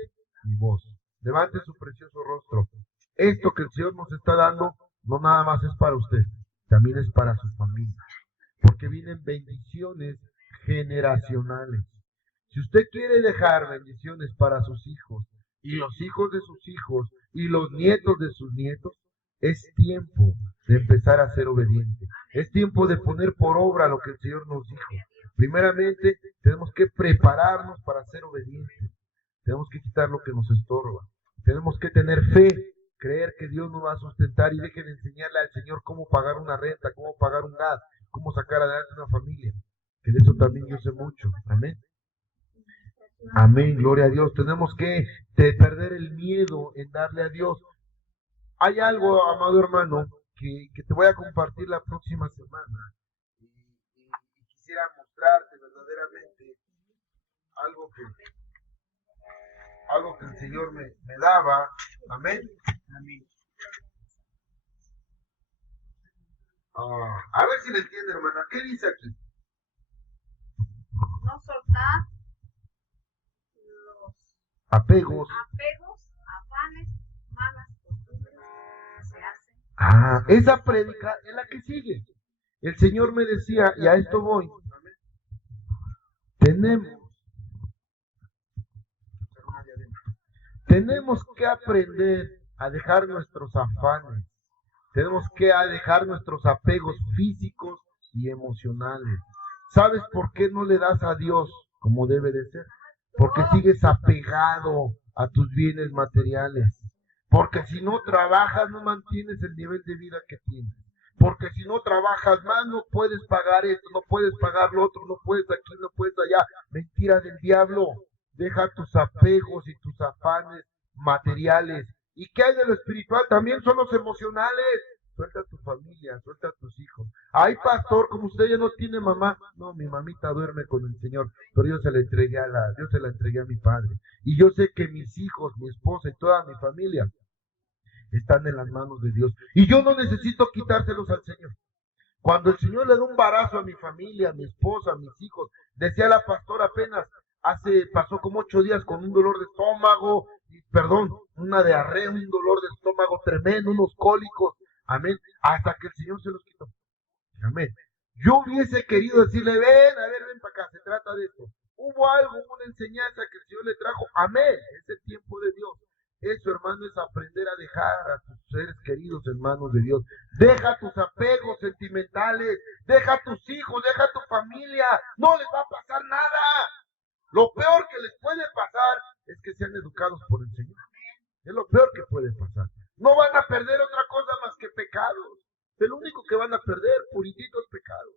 mi voz. Levante su precioso rostro. Esto que el Señor nos está dando, no nada más es para usted, también es para su familia. Porque vienen bendiciones generacionales. Si usted quiere dejar bendiciones para sus hijos, y los hijos de sus hijos, y los nietos de sus nietos, es tiempo de empezar a ser obediente. Es tiempo de poner por obra lo que el Señor nos dijo. Primeramente, tenemos que prepararnos para ser obedientes. Tenemos que quitar lo que nos estorba. Tenemos que tener fe, creer que Dios nos va a sustentar y dejen de enseñarle al Señor cómo pagar una renta, cómo pagar un gas, cómo sacar adelante una familia. Que de eso también yo sé mucho. Amén. Amén, gloria a Dios. Tenemos que perder el miedo en darle a Dios. Hay algo, amado hermano, que te voy a compartir la próxima semana. Y quisiera mostrarte verdaderamente algo que el Señor me daba. Amén. Amén. A ver si le entiende, hermana. ¿Qué dice aquí? No soltar los Apegos, afanes, malas costumbres que se hacen. Esa prédica es la que sigue. El Señor me decía, y a esto voy. Tenemos que aprender a dejar nuestros afanes. Tenemos que dejar nuestros apegos físicos y emocionales. ¿Sabes por qué no le das a Dios como debe de ser? Porque sigues apegado a tus bienes materiales. Porque si no trabajas, no mantienes el nivel de vida que tienes. Porque si no trabajas más, no puedes pagar esto, no puedes pagar lo otro, no puedes aquí, no puedes allá. Mentira del diablo. Deja tus apegos y tus afanes materiales. ¿Y qué hay de lo espiritual? También son los emocionales. Suelta a tu familia, suelta a tus hijos. Ay, pastor, como usted ya no tiene mamá. No, mi mamita duerme con el Señor, pero yo se la entregué a mi padre. Y yo sé que mis hijos, mi esposa y toda mi familia están en las manos de Dios. Y yo no necesito quitárselos al Señor. Cuando el Señor le da un embarazo a mi familia, a mi esposa, a mis hijos, decía la pastora apenas, pasó como 8 días con un dolor de estómago, una diarrea, un dolor de estómago tremendo, unos cólicos, amén, hasta que el Señor se los quitó, amén. Yo hubiese querido decirle, ven para acá, se trata de esto. Hubo algo, una enseñanza que el Señor le trajo, amén, es el tiempo de Dios. Eso, hermano, es aprender a dejar a tus seres queridos en manos de Dios. Deja tus apegos sentimentales, deja tus hijos, deja tu familia. No les va a pasar nada. Lo peor que les puede pasar es que sean educados por el Señor. Es lo peor que puede pasar. No van a perder otra cosa más que pecados. El único que van a perder, purititos pecados.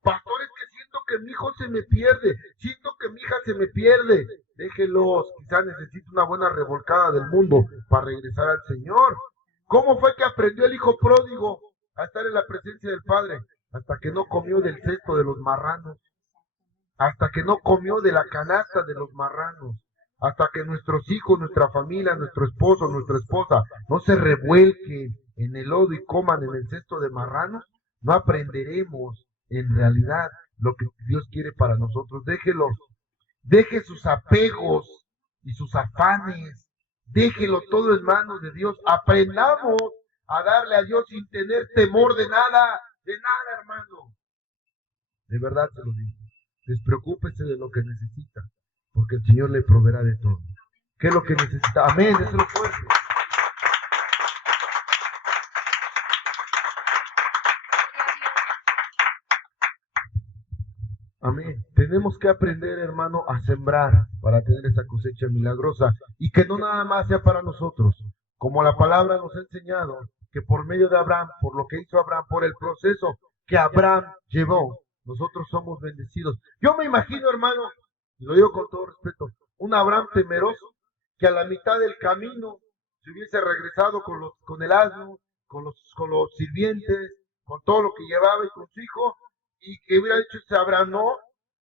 Pastores, que siento que mi hijo se me pierde, siento que mi hija se me pierde. Déjelos, quizás necesite una buena revolcada del mundo para regresar al Señor. ¿Cómo fue que aprendió el hijo pródigo a estar en la presencia del Padre? Hasta que no comió del cesto de los marranos, hasta que no comió de la canasta de los marranos, hasta que nuestros hijos, nuestra familia, nuestro esposo, nuestra esposa no se revuelquen en el lodo y coman en el cesto de marranos, no aprenderemos en realidad lo que Dios quiere para nosotros. Deje sus apegos y sus afanes, déjelo todo en manos de Dios. Aprendamos a darle a Dios sin tener temor de nada, hermano. De verdad se lo digo. Despreocúpese de lo que necesita, porque el Señor le proveerá de todo. ¿Qué es lo que necesita? Amén, eso es lo fuerte. Amén. Tenemos que aprender, hermano, a sembrar para tener esa cosecha milagrosa y que no nada más sea para nosotros. Como la palabra nos ha enseñado, que por medio de Abraham, por lo que hizo Abraham, por el proceso que Abraham llevó, nosotros somos bendecidos. Yo me imagino, hermano, y lo digo con todo respeto, un Abraham temeroso que a la mitad del camino se hubiese regresado con el asno, con los sirvientes, con todo lo que llevaba y con su hijo, y que hubiera dicho ese Abraham, no,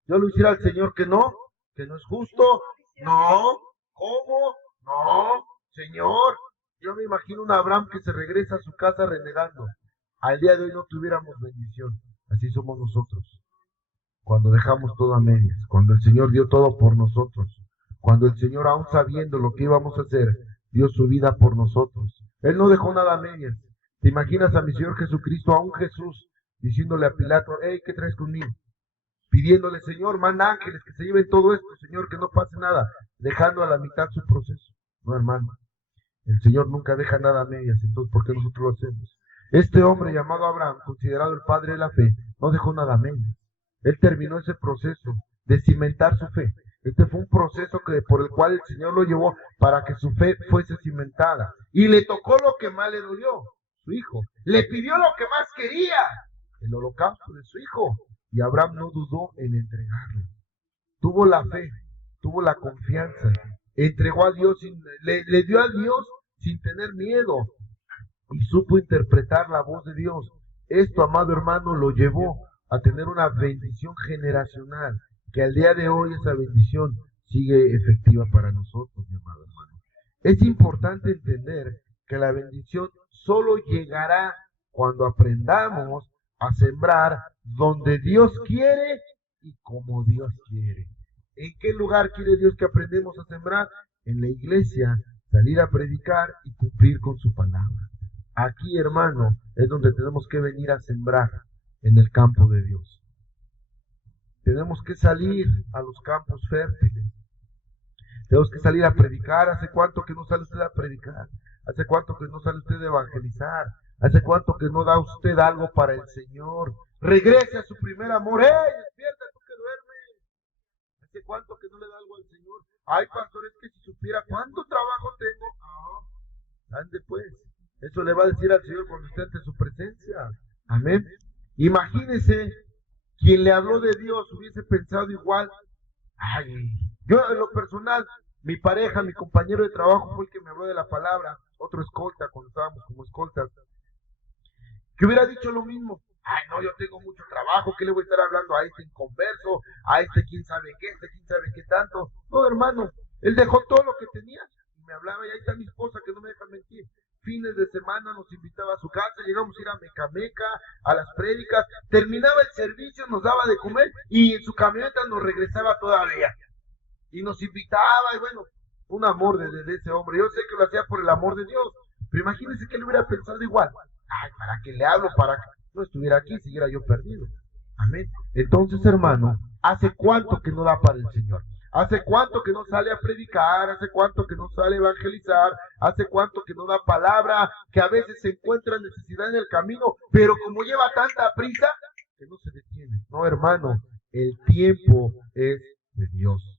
yo le hiciera al Señor que no es justo, no, ¿cómo? No, Señor. Yo me imagino un Abraham que se regresa a su casa renegando. Al día de hoy no tuviéramos bendición. Así somos nosotros. Cuando dejamos todo a medias, cuando el Señor dio todo por nosotros, cuando el Señor, aún sabiendo lo que íbamos a hacer, dio su vida por nosotros. Él no dejó nada a medias. ¿Te imaginas a mi Señor Jesucristo, a un Jesús, diciéndole a Pilato, hey, ¿qué traes conmigo? Pidiéndole, Señor, manda ángeles que se lleven todo esto, Señor, que no pase nada, dejando a la mitad su proceso. No, hermano, el Señor nunca deja nada a medias, entonces, ¿por qué nosotros lo hacemos? Este hombre llamado Abraham, considerado el padre de la fe, no dejó nada a medias. Él terminó ese proceso de cimentar su fe. Este fue un proceso por el cual el Señor lo llevó para que su fe fuese cimentada. Y le tocó lo que más le dolió, su hijo. Le pidió lo que más quería, el holocausto de su hijo, y Abraham no dudó en entregarlo. Tuvo la fe, tuvo la confianza, entregó a Dios, le dio a Dios sin tener miedo, y supo interpretar la voz de Dios. Esto, amado hermano, lo llevó a tener una bendición generacional, que al día de hoy esa bendición sigue efectiva para nosotros, mi amado hermano. Es importante entender que la bendición solo llegará cuando aprendamos a sembrar donde Dios quiere y como Dios quiere. ¿En qué lugar quiere Dios que aprendemos a sembrar? En la iglesia, salir a predicar y cumplir con su palabra. Aquí, hermano, es donde tenemos que venir a sembrar, en el campo de Dios. Tenemos que salir a los campos fértiles. Tenemos que salir a predicar. ¿Hace cuánto que no sale usted a predicar? ¿Hace cuánto que no sale usted a evangelizar? ¿Hace cuánto que no da usted algo para el Señor? Regrese a su primer amor. ¡Ey, despierta tú que duermes! ¿Hace cuánto que no le da algo al Señor? Ay, pastor, es que si supiera cuánto trabajo tengo. Ande pues. Eso le va a decir al Señor cuando esté ante su presencia. Amén. Imagínese, quien le habló de Dios hubiese pensado igual. Ay, yo en lo personal, mi pareja, mi compañero de trabajo fue el que me habló de la palabra, otro escolta, cuando estábamos como escoltas, que hubiera dicho lo mismo. Ay, no, yo tengo mucho trabajo, ¿qué le voy a estar hablando a este inconverso, a este quién sabe qué, este quién sabe qué tanto? No, hermano, él dejó todo lo que tenía y me hablaba, y ahí está mi esposa que no me deja mentir. Fines de semana nos invitaba a su casa, llegamos a ir a Mecameca, a las prédicas, terminaba el servicio, nos daba de comer y en su camioneta nos regresaba todavía. Y nos invitaba, y bueno, un amor de ese hombre. Yo sé que lo hacía por el amor de Dios, pero imagínense que él hubiera pensado igual. Ay, ¿para qué le hablo? Para que no estuviera aquí, siguiera yo perdido. Amén. Entonces, hermano, ¿hace cuánto que no da para el Señor? ¿Hace cuánto que no sale a predicar? ¿Hace cuánto que no sale a evangelizar? ¿Hace cuánto que no da palabra? Que a veces se encuentra necesidad en el camino, pero como lleva tanta prisa, que no se detiene. No, hermano, el tiempo es de Dios.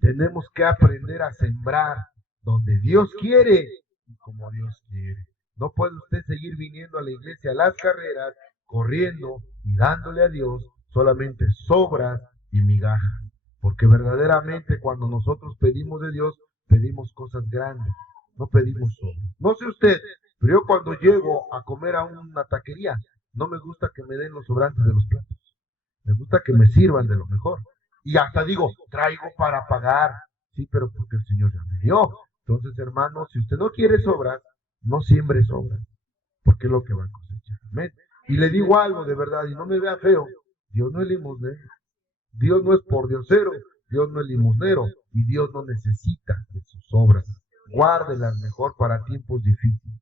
Tenemos que aprender a sembrar donde Dios quiere y como Dios quiere. No puede usted seguir viniendo a la iglesia a las carreras, corriendo y dándole a Dios solamente sobras y migajas. Porque verdaderamente cuando nosotros pedimos de Dios, pedimos cosas grandes, no pedimos sobras. No sé usted, pero yo cuando llego a comer a una taquería, no me gusta que me den los sobrantes de los platos. Me gusta que me sirvan de lo mejor. Y hasta digo, traigo para pagar. Sí, pero porque el Señor ya me dio. Entonces, hermano, si usted no quiere sobras, no siembre sobras, porque es lo que va a cosechar. Amén. Y le digo algo de verdad, y no me vea feo, Dios no es limosnero. Dios no es pordiosero, Dios no es limosnero, y Dios no necesita de sus obras. Guárdelas mejor para tiempos difíciles.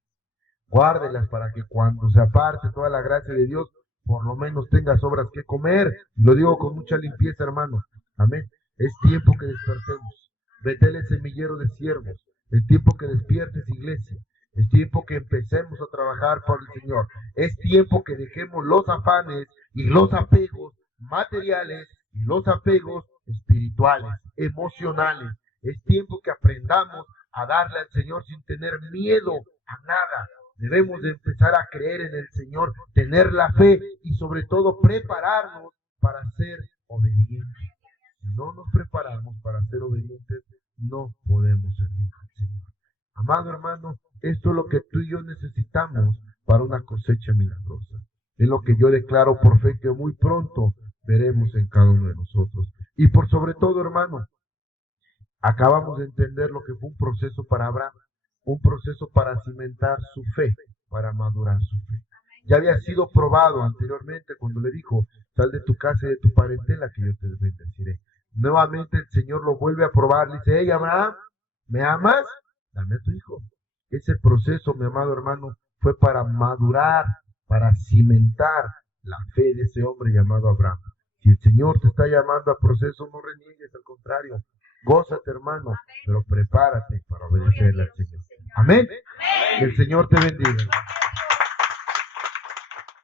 Guárdelas para que cuando se aparte toda la gracia de Dios, por lo menos tengas obras que comer. Lo digo con mucha limpieza, hermano. Amén. Es tiempo que despertemos. Betel es semillero de siervos. Es tiempo que despiertes, iglesia. Es tiempo que empecemos a trabajar por el Señor. Es tiempo que dejemos los afanes y los apegos materiales y los apegos espirituales, emocionales. Es tiempo que aprendamos a darle al Señor sin tener miedo a nada. Debemos de empezar a creer en el Señor, tener la fe y sobre todo prepararnos para ser obedientes. Si no nos preparamos para ser obedientes, no podemos servir al Señor. Amado hermano, esto es lo que tú y yo necesitamos para una cosecha milagrosa. Es lo que yo declaro por fe que muy pronto veremos en cada uno de nosotros. Y por sobre todo, hermano, acabamos de entender lo que fue un proceso para Abraham, un proceso para cimentar su fe, para madurar su fe. Ya había sido probado anteriormente cuando le dijo, sal de tu casa y de tu parentela que yo te bendeciré. Nuevamente el Señor lo vuelve a probar, le dice, hey Abraham, ¿me amas? Dame a tu hijo. Ese proceso, mi amado hermano, fue para madurar, para cimentar la fe de ese hombre llamado Abraham. Si el Señor te está llamando a proceso, no reniegues, al contrario, gózate, hermano, pero prepárate para obedecerle al Señor. Amén. Que el Señor te bendiga.